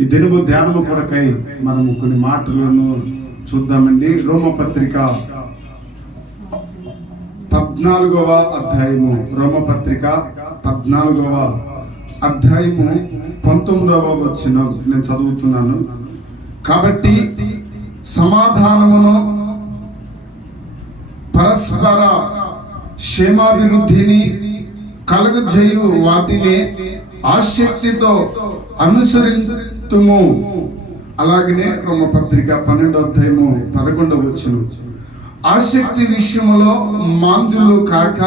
ఈ దినము ధ్యానము కొరకై మనము కొన్ని మాటలను చూద్దామండి. రోమపత్రిక 14వ అధ్యాయము, రోమపత్రిక 14వ అధ్యాయము 19వ వచనం నేను చదువుతున్నాను. కాబట్టి సమాధానమును పరస్పర క్షేమాభివృద్ధిని కలుగజేయు వాటిని ఆసక్తితో అనుసరింతుము. అలాగనే రోమపత్రిక 12వ అధ్యాయము 11వ వచనం, ఆసక్తి విషయములో మాంద్యులు కాక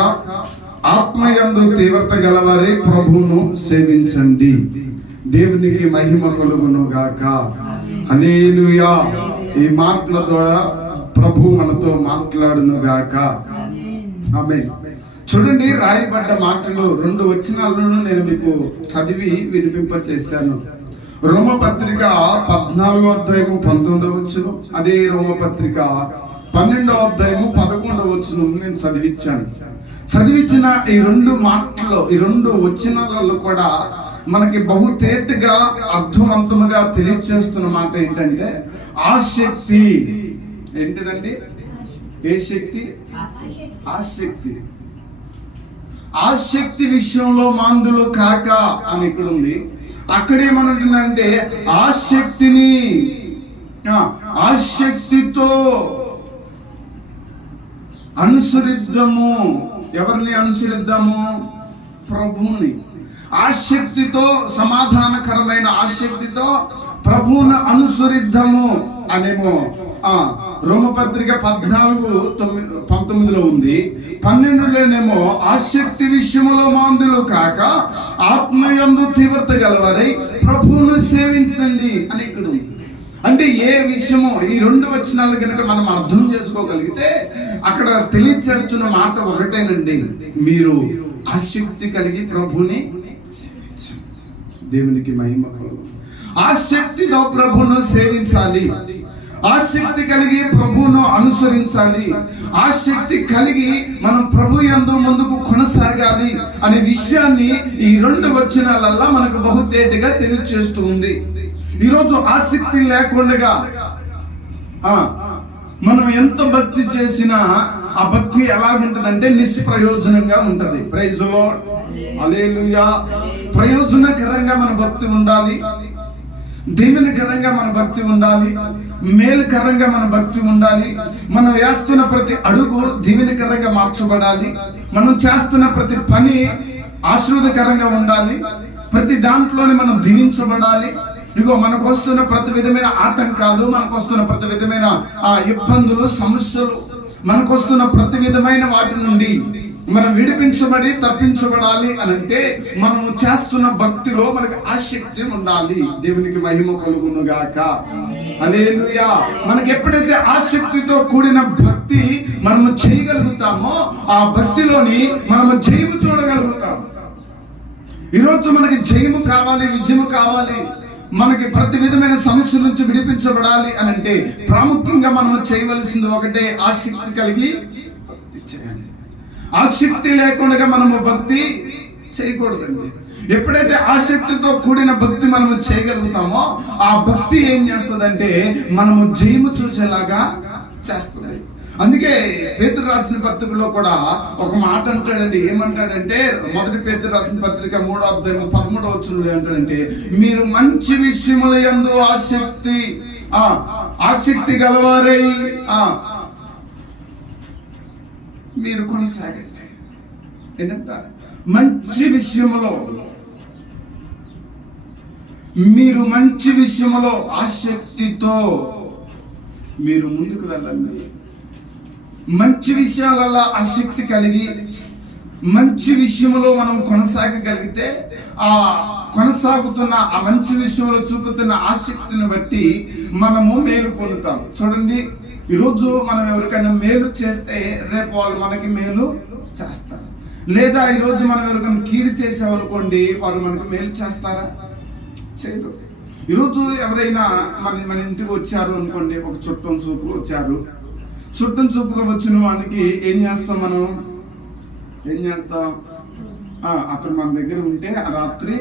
ఆత్మయందు తీవ్రత గలవారే ప్రభువును సేవించండి. దేవునికి మహిమ కలుగును గాక. హల్లెలూయా. ఈ మాటల ద్వారా ప్రభు మనతో మాట్లాడును గాక. ఆమేన్. చూడండి, రాయబడ్డ మాటలు 2 వచనాలను నేను మీకు చదివి వినిపింప చేశాను. రోమపత్రిక 14వ అధ్యాయము 19వ వచనం, అదే రోమపత్రిక 12వ అధ్యాయము 11వ వచనం నేను చదివించిన ఈ 2 మాటల్లో, ఈ 2 వచనాలలో కూడా మనకి బహు తేటగా అర్థవంతముగా తెలియజేస్తున్న మాట ఏంటంటే ఆసక్తి. ఏంటిదండి? ఏ శక్తి? ఆసక్తి. ఆసక్తి విషయంలో మాందులు కాక అని ఇక్కడ ఉంది. అక్కడేమనుంటుందంటే ఆసక్తిని, ఆసక్తితో అనుసరిద్దాము. ఎవరిని అనుసరిద్దాము? ప్రభువుని. ఆసక్తితో, సమాధానకరమైన ఆసక్తితో ప్రభువును అనుసరిద్దాము అనేమో రోమపత్రిక 14:19 ఉంది. 12లోనేమో ఆసక్తి విషయములో మాందులు కాక ఆత్మయందు తీవ్రత గలవారై ప్రభువును సేవించండి అని ఇక్కడ ఉంది. అంటే ఏ విషయము, ఈ 2 వచనాలు కనుక మనం అర్థం చేసుకోగలిగితే అక్కడ తెలియచేస్తున్న మాట ఒకటేనండి, మీరు ఆసక్తి కలిగి ప్రభుని సేవించండి. దేవునికి మహిమ కలుగు. ఆసక్తితో ప్రభువును సేవించాలి, ఆసక్తి కలిగి ప్రభువును అనుసరించాలి, ఆసక్తి కలిగి మనం ప్రభు యందు ముందుకు కొనసాగాలి అనే విషయాన్ని ఈ 2 వచనాలల్లో మనకు బహుతేటగా తెలియజేస్తూ ఉంది. ఈరోజు ఆసక్తి లేకుండా మనం ఎంత భక్తి చేసినా ఆ భక్తి ఎలాగుంటదంటే నిష్ప్రయోజనంగా ఉంటది. ప్రైజ్ లార్డ్, హల్లెలూయా. ప్రయోజనకరంగా మన భక్తి ఉండాలి, దీవెనకరంగా మన భక్తి ఉండాలి, మేలుకరంగా మన భక్తి ఉండాలి. మనం వేస్తున్న ప్రతి అడుగు దీవెనకరంగా మార్చబడాలి. మనం చేస్తున్న ప్రతి పని ఆశీర్వాదకరంగా ఉండాలి. ప్రతి దాంట్లోనే మనం దీవించబడాలి. ఇగో మనకు వస్తున్న ప్రతి విధమైన ఆటంకాలు, మనకు వస్తున్న ప్రతి విధమైన ఇబ్బందులు, సమస్యలు, మనకు వస్తున్న ప్రతి విధమైన వాటి నుండి మనం విడిపించబడి తప్పించబడాలి అని అంటే మనము చేస్తున్న భక్తిలో మనకు ఆసక్తి ఉండాలి. దేవునికి మహిమ కలుగును గాక. హల్లెలూయా. మనకి ఎప్పుడైతే ఆసక్తితో కూడిన భక్తి మనము చేయగలుగుతామో ఆ భక్తిలోని మనము జయము చూడగలుగుతాం. ఈరోజు మనకి జయము కావాలి, విజయము కావాలి, మనకి ప్రతి విధమైన సమస్యల నుంచి విడిపించబడాలి అని అంటే ప్రాముఖ్యంగా మనం చేయవలసింది ఒకటే, ఆసక్తి కలిగి భక్తి చేయాలి. ఆసక్తి లేకుండా మనము భక్తి చేయకూడదండి. ఎప్పుడైతే ఆసక్తితో కూడిన భక్తి మనము చేయగలుగుతామో ఆ భక్తి ఏం చేస్తుందంటే మనము జయము చూసేలాగా చేస్తుంది. అందుకే పేతురు రాసిన పత్రికలో కూడా ఒక మాట అంటాడండి. ఏమంటాడంటే 1 పేతురు రాసిన పత్రిక 3వ అధ్యాయం 13వ వచనంలో ఏమంటాడంటే, మీరు మంచి విషయముల యందు ఆసక్తి గలవారై మీరు కొనసాగండి. ఏంటంట? మంచి విషయములో, మీరు మంచి విషయములో ఆసక్తితో మీరు ముందుకు వెళ్ళండి. మంచి విషయాలలో ఆసక్తి కలిగి మంచి విషయంలో మనం కొనసాగగలిగితే ఆ కొనసాగుతున్న ఆ మంచి విషయంలో చూపుతున్న ఆసక్తిని బట్టి మనము మేలు పొందుతాం. చూడండి, ఈరోజు మనం ఎవరికైనా మేలు చేస్తే రేపు వాళ్ళు మనకి మేలు చేస్తారు. లేదా ఈరోజు మనం ఎవరికైనా కీడు చేసామనుకోండి, వాళ్ళు మనకు మేలు చేస్తారా? చేయరు. ఈరోజు ఎవరైనా మన ఇంటికి వచ్చారు అనుకోండి, ఒక చుట్టం చూపు వచ్చారు. చుట్టం చూపుగా వచ్చిన వానికి ఏం చేస్తాం? అతను మన దగ్గర ఉంటే ఆ రాత్రి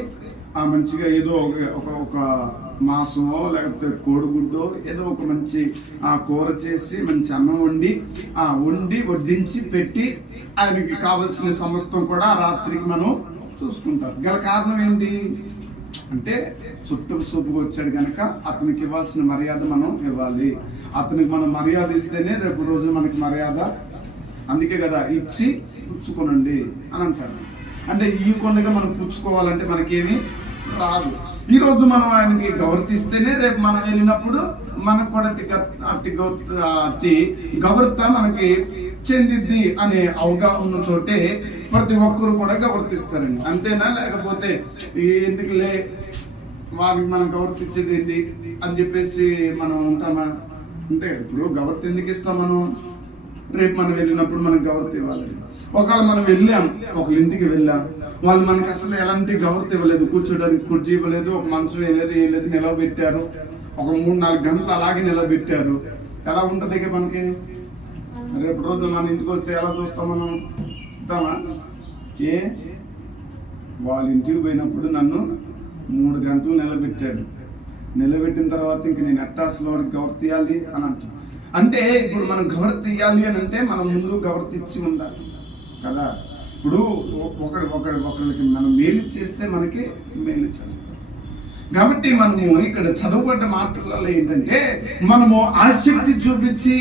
మంచిగా ఏదో ఒక మాసమో లేకపోతే కోడిగుడ్డో ఏదో ఒక మంచి కూర చేసి మంచి అన్నం వండి వడ్డించి పెట్టి ఆయనకి కావలసిన సమస్తం కూడా రాత్రికి మనం చూసుకుంటాం. గల కారణం ఏంటి అంటే చుట్టపు సూపుకు వచ్చాడు కనుక అతనికి ఇవ్వాల్సిన మర్యాద మనం ఇవ్వాలి. అతనికి మనం మర్యాద ఇస్తేనే రేపు రోజు మనకి మర్యాద. అందుకే కదా ఇచ్చి పుచ్చుకోనండి అని అంటారు. అంటే ఈ కొండగా మనం పుచ్చుకోవాలంటే మనకేమి రాదు. ఈ రోజు మనం ఆయనకి గౌరతిస్తేనే రేపు మనం వెళ్ళినప్పుడు మనకు కూడా అట్టి గౌరత మనకి చెందిద్ది అనే అవగాహన తోటే ప్రతి ఒక్కరు కూడా గౌరతిస్తారండి. అంతేనా? లేకపోతే ఎందుకులే వారికి మనం గౌరతించేది ఏంటి అని చెప్పేసి మనం ఉంటామా? అంటే ఇప్పుడు గౌరత ఎందుకు ఇస్తాం మనం? రేపు మనం వెళ్ళినప్పుడు మనకు గౌరత ఇవ్వాలని. ఒకవేళ మనం వెళ్ళాం, ఒకళ్ళ ఇంటికి వెళ్ళాం, వాళ్ళు మనకి అసలు ఎలాంటి గౌరత ఇవ్వలేదు, కూర్చోడానికి కుర్చీ ఇవ్వలేదు, ఒక మంచం వేయలేదు, నిలవబెట్టారు, ఒక 3-4 గంటలు అలాగే నిలబెట్టారు. ఎలా ఉంటుంది ఇక మనకి? రేపు రోజు మన ఇంటికి వస్తే ఎలా చూస్తాం మనం? చూద్దామా? వాళ్ళ ఇంటికి పోయినప్పుడు నన్ను 3 గంటలు నిలబెట్టిన తర్వాత ఇంక నేను ఎట్టాసలో వాడికి గౌరవ తీయాలి అని అంటాను. అంటే ఇప్పుడు మనం గౌరవ తీయాలి అని అంటే మనం ముందు గౌరవ ఇచ్చి ఉండాలి కదా. ఇప్పుడు ఒకరికి మనం మేలు చేస్తే మనకి మేలు చేస్తాం. కాబట్టి మనము ఇక్కడ చదువుబడ్డ మాటలలో ఏంటంటే మనము ఆసక్తి చూపించి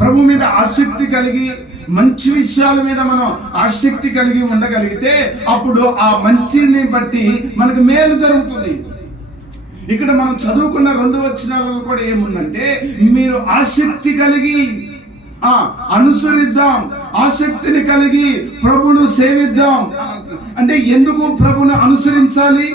ప్రభు మీద ఆసక్తి కలిగి మంచి విషయాల మీద మనం ఆసక్తి కలిగి ఉండగలిగితే అప్పుడు ఆ మంచిని బట్టి మనకు మేలు జరుగుతుంది. ఇక్కడ మనం చదువుకున్న 2 వచనాలలో కూడా ఏముందంటే మీరు ఆసక్తి కలిగి అనుసరిద్దాం, ఆసక్తిని కలిగి ప్రభును సేవిద్దాం. అంటే ఎందుకు ప్రభును అనుసరించాలి,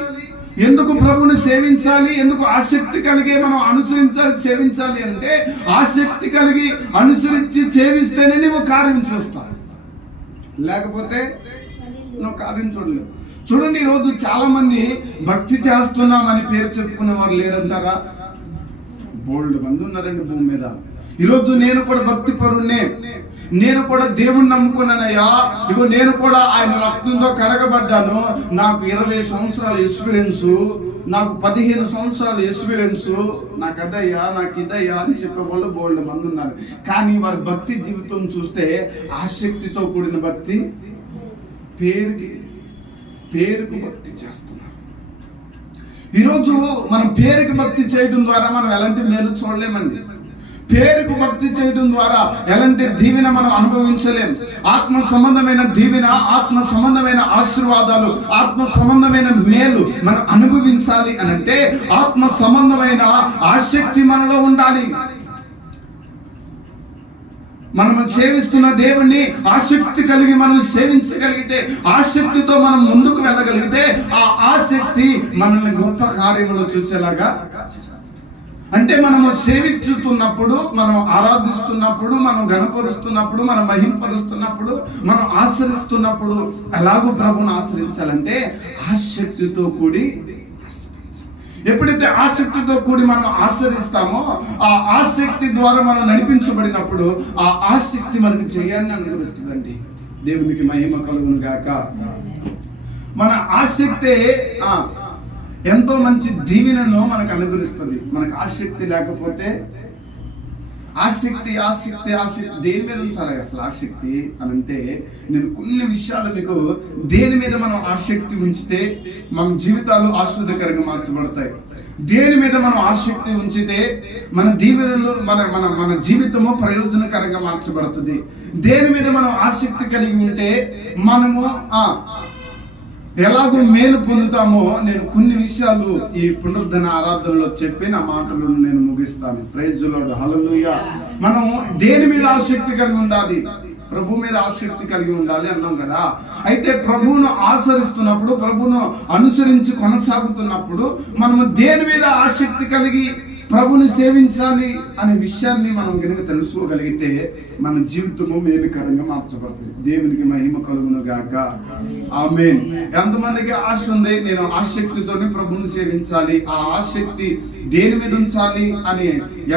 ఎందుకు ప్రభుని సేవించాలి, ఎందుకు ఆసక్తి కలిగి మనం అనుసరించాలి సేవించాలి అంటే ఆసక్తి కలిగి అనుసరించి సేవిస్తేనే నువ్వు కార్యం చూస్తావు, లేకపోతే నువ్వు కార్యం చూడలేవు. చూడండి, ఈరోజు చాలా మంది భక్తి చేస్తున్నామని పేరు చెప్పుకునే వారు లేరంటారా? బోల్డ్ మంది ఉన్నారండి భూమి మీద. ఈరోజు నేను కూడా భక్తి పరుణ్ణే, నేను కూడా దేవుణ్ణి నమ్ముకున్నానయ్యా, ఇగో నేను కూడా ఆయన రక్తంతో కడగబడ్డాను, నాకు 20 సంవత్సరాల ఎక్స్పీరియన్స్, నాకు 15 సంవత్సరాల ఎక్స్పీరియన్స్, నాకు అదయ్యా నాకు ఇదయ్యా అని చెప్పే వాళ్ళు బోల్డ్ మంది ఉన్నారు. కానీ వారి భక్తి జీవితం చూస్తే ఆసక్తితో కూడిన భక్తి, పేరుకు భక్తి చేస్తున్నారు. ఈరోజు మనం పేరుకి భక్తి చేయడం ద్వారా మనం ఎలాంటి మేలు చూడలేమండి. పేరుకు భక్తి చేయడం ద్వారా ఎలాంటి దీవెన మనం అనుభవించలేం. ఆత్మ సంబంధమైన దీవెన, ఆత్మ సంబంధమైన ఆశీర్వాదాలు, ఆత్మ సంబంధమైన మేలు మనం అనుభవించాలి అని అంటే ఆత్మ సంబంధమైన ఆసక్తి మనలో ఉండాలి. మనం సేవిస్తున్న దేవుణ్ణి ఆసక్తి కలిగి మనం సేవించగలిగితే, ఆసక్తితో మనం ముందుకు వెళ్ళగలిగితే ఆ ఆసక్తి మనల్ని గొప్ప కార్యములు చూసేలాగా. అంటే మనము సేవించుతున్నప్పుడు, మనం ఆరాధిస్తున్నప్పుడు, మనం గణపరుస్తున్నప్పుడు, మనం మహింపరుస్తున్నప్పుడు, మనం ఆశ్రయిస్తున్నప్పుడు ఎలాగో ప్రభువును ఆశ్రయించాలంటే ఆసక్తితో కూడి. ఎప్పుడైతే ఆసక్తితో కూడి మనం ఆశ్రయిస్తామో ఆ ఆసక్తి ద్వారా మనం నడిపించబడినప్పుడు ఆ ఆసక్తి మనకు చేయాలని అనుగ్రహిస్తుందండి. దేవునికి మహిమ కలుగును గాక. మన ఆసక్తే ఎంతో మంచి దీవెనను మనకు అనుగ్రహిస్తుంది. మనకు ఆసక్తి లేకపోతే ఆసక్తి దేని మీద ఉంచాలి అసలు? ఆసక్తి అని అంటే నేను కొన్ని విషయాలు మీకు, దేని మీద మనం ఆసక్తి ఉంచితే మన జీవితాలు ఆశ్చర్యకరంగా మార్చబడతాయి. దేని మీద మనం ఆసక్తి ఉంచితే మన దీవెనలు మన జీవితము ప్రయోజనకరంగా మార్చబడుతుంది. దేని మీద మనం ఆసక్తి కలిగి ఉంటే మనము ఎలాగో మేలు పొందుతామో నేను కొన్ని విషయాలు ఈ పునరుద్ధరణ ఆరాధనలో చెప్పి నా మాటలను నేను ముగిస్తాను. ప్రైజ్ లార్డ్, హల్లెలూయా. మనం దేని మీద ఆసక్తి కలిగి ఉండాలి? ప్రభు మీద ఆసక్తి కలిగి ఉండాలి అన్నాం కదా. అయితే ప్రభువును ఆచరిస్తున్నప్పుడు, ప్రభువును అనుసరించి కొనసాగుతున్నప్పుడు మనము దేని మీద ఆసక్తి కలిగి ప్రభుని సేవించాలి అనే విషయాన్ని మనం కనుక తెలుసుకోగలిగితే మన జీవితము మేలుకరంగా మార్చబడుతుంది. దేవునికి మహిమ కలుగును గాక. ఆమేన్. ఎంతమందికి ఆశ ఉంది, నేను ఆసక్తితోనే ప్రభుని సేవించాలి, ఆ ఆసక్తి దేని మీద ఉంచాలి అని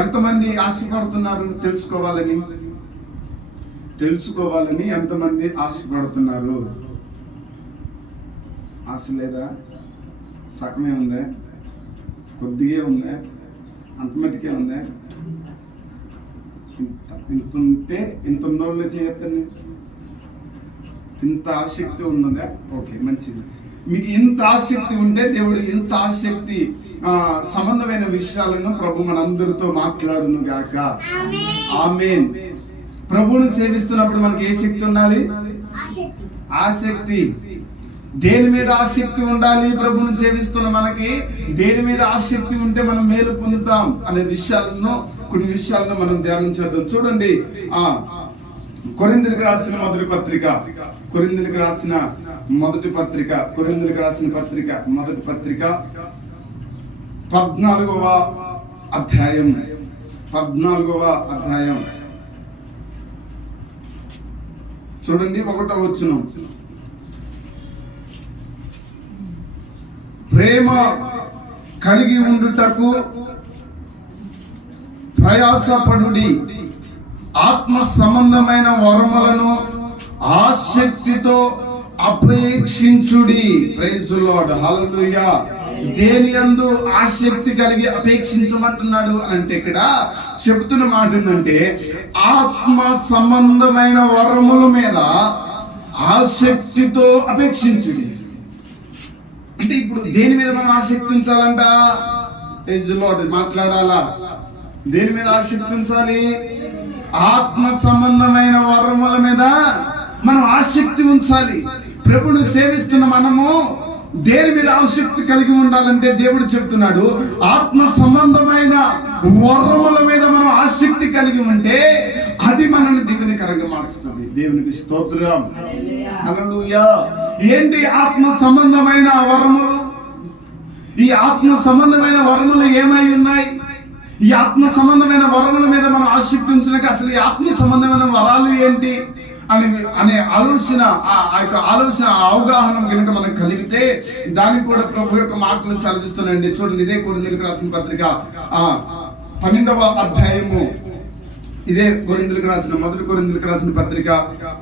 ఎంతమంది ఆశపడుతున్నారు? తెలుసుకోవాలని ఎంతమంది ఆశపడుతున్నారు? ఆశ లేదా? సగమే ఉందా, కొద్దిగా ఉందా, అంత మటుకే ఉందా? ఇంత ఉంటే ఇంత ఉన్నోళ్ళు చేయొద్దని, ఇంత ఆసక్తి ఉన్నదా? ఓకే, మంచిది. మీకు ఇంత ఆసక్తి ఉంటే దేవుడు ఇంత ఆసక్తి సంబంధమైన విషయాలను ప్రభు మనందరితో మాట్లాడును గాక. ఆమేన్. ప్రభువును సేవిస్తున్నప్పుడు మనకి ఏ శక్తి ఉండాలి? ఆసక్తి. దేని మీద ఆసక్తి ఉండాలి? ప్రభువును సేవిస్తున్న మనకి దేని మీద ఆసక్తి ఉంటే మనం మేలు పొందుతాం అనే విషయాలను, కొన్ని విషయాలను మనం ధ్యానం చేద్దాం. చూడండి, కొరింథీయులకు రాసిన మొదటి పత్రిక, కొరింథీయులకు రాసిన మొదటి పత్రిక, కొరింథీయులకు రాసిన పత్రిక మొదటి పత్రిక 14వ అధ్యాయం, 14వ అధ్యాయం చూడండి, 1వ వచనం. ప్రేమ కలిగి ఉండుటకు ప్రయాసపడుడి, ఆత్మ సంబంధమైన వరములను ఆసక్తితో అపేక్షించుడి. Praise the Lord. హల్లెలూయా. దేని యందు ఆసక్తి కలిగి అపేక్షించమంటున్నాడు అంటే ఇక్కడ చెబుతున్న మాట ఏంటంటే ఆత్మ సంబంధమైన వరముల మీద ఆసక్తితో అపేక్షించుడి. అంటే ఇప్పుడు దేని మీద మనం ఆసక్తి ఉంచాలంట? Praise the lord. మాట్లాడాలా? దేని మీద ఆసక్తి ఉంచాలి? ఆత్మ సంబంధమైన వరముల మీద మనం ఆసక్తి ఉంచాలి. ప్రభువును సేవిస్తున్న మనము దేని మీద ఆసక్తి కలిగి ఉండాలంటే దేవుడు చెప్తున్నాడు ఆత్మ సంబంధమైన వరముల మీద మనం ఆసక్తి కలిగి ఉంటే అది మనల్ని దీవెనకరంగా మార్చుతుంది. దేవునికి స్తోత్రం. హల్లెలూయా. ఏంటి ఆత్మ సంబంధమైన వరములు? ఈ ఆత్మ సంబంధమైన వరములు ఏమై ఉన్నాయి? ఈ ఆత్మ సంబంధమైన వరముల మీద మనం ఆసక్తి ఉంచినట్టు అసలు ఈ ఆత్మ సంబంధమైన వరాలు ఏంటి అనే ఆలోచన, ఆ యొక్క ఆలోచన, అవగాహన కనుక మనకు కలిగితే దానికి కూడా ప్రభు యొక్క మాటలు చదివిస్తున్నాయండి. చూడండి, ఇదే కొరింథీయులకు రాసిన పత్రిక 12వ అధ్యాయము, ఇదే కొరింథీయులకు రాసిన మొదటి కొరింథీయులకు రాసిన పత్రిక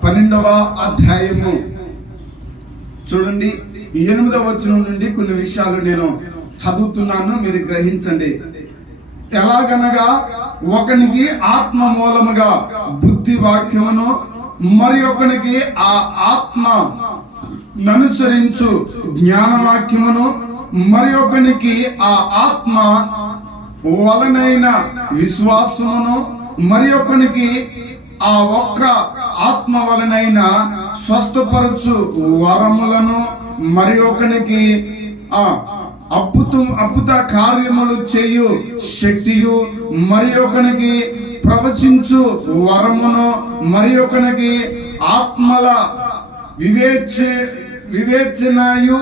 12వ అధ్యాయము చూడండి, 8వ వచనం నుండి కొన్ని విషయాలు నేను చదువుతున్నాను, మీరు గ్రహించండి. ఎలాగనగా ఒకనికి ఆత్మ మూలముగా బుద్ధి వాక్యమును, మరి ఒకనికి ఆ ఆత్మ ననుసరించు జ్ఞానవాక్యమును, మరి ఒకనికి ఆ ఆత్మ వలనైన విశ్వాసమును, మరి ఒకనికి ఆ ఒక్క ఆత్మ వలనైన స్వస్థపరచు వరములను, మరి ఒకనికి అద్భుత కార్యములు చేయు శక్తియు, మరి ఒకనికి ప్రవచించు వరమును, మరి ఒకనికి ఆత్మల వివేచనయు,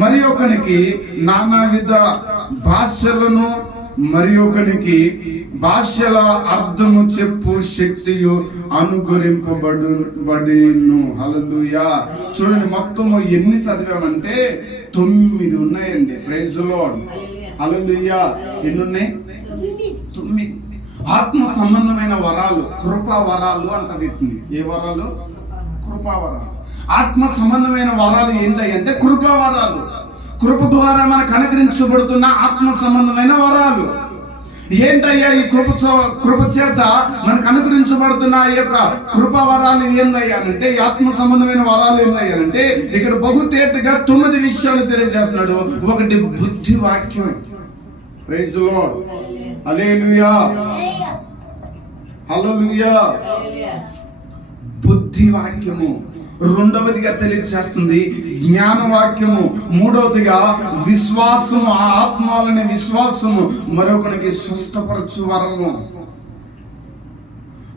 మరి ఒకనికి నానావిధ భాషలను, మరి ఒకనికి భాషల అర్థము చెప్పు శక్తియు అనుగ్రహింపబడును. హల్లెలూయా. చూడండి, మొత్తము ఎన్ని చదివామంటే 9 ఉన్నాయండి. Praise the Lord. హల్లెలూయా. ఎన్ని ఉన్నాయి? 9. ఆత్మ సంబంధమైన వరాలు, కృపా వరాలు అంట వీటిని. ఏ వరాలు? కృపా వరాలు. ఆత్మ సంబంధమైన వరాలు ఏంటి అంటే కృపా వరాలు. కృప ద్వారా మనకు అనుగ్రహించబడుతున్న ఆత్మ సంబంధమైన వరాలు ఏంటయ్యా? ఈ కృప చేత మనకు అనుగ్రహించబడుతున్న ఈ యొక్క కృపా వరాలు ఏందయ్యానంటే, ఈ ఆత్మ సంబంధమైన వరాలు ఏందయ్యానంటే ఇక్కడ బహుతేటగా 9 విషయాలు తెలియజేస్తున్నాడు. ఒకటి బుద్ధి వాక్యం. Praise the Lord. హల్లెలూయా. హల్లెలూయా. బుద్ధి వాక్యము. రెండవదిగా తెలియజేస్తుంది జ్ఞానవాక్యము. మూడవదిగా విశ్వాసము, ఆ ఆత్మలని విశ్వాసము. మరొకరికి స్వస్థపరచు వరము,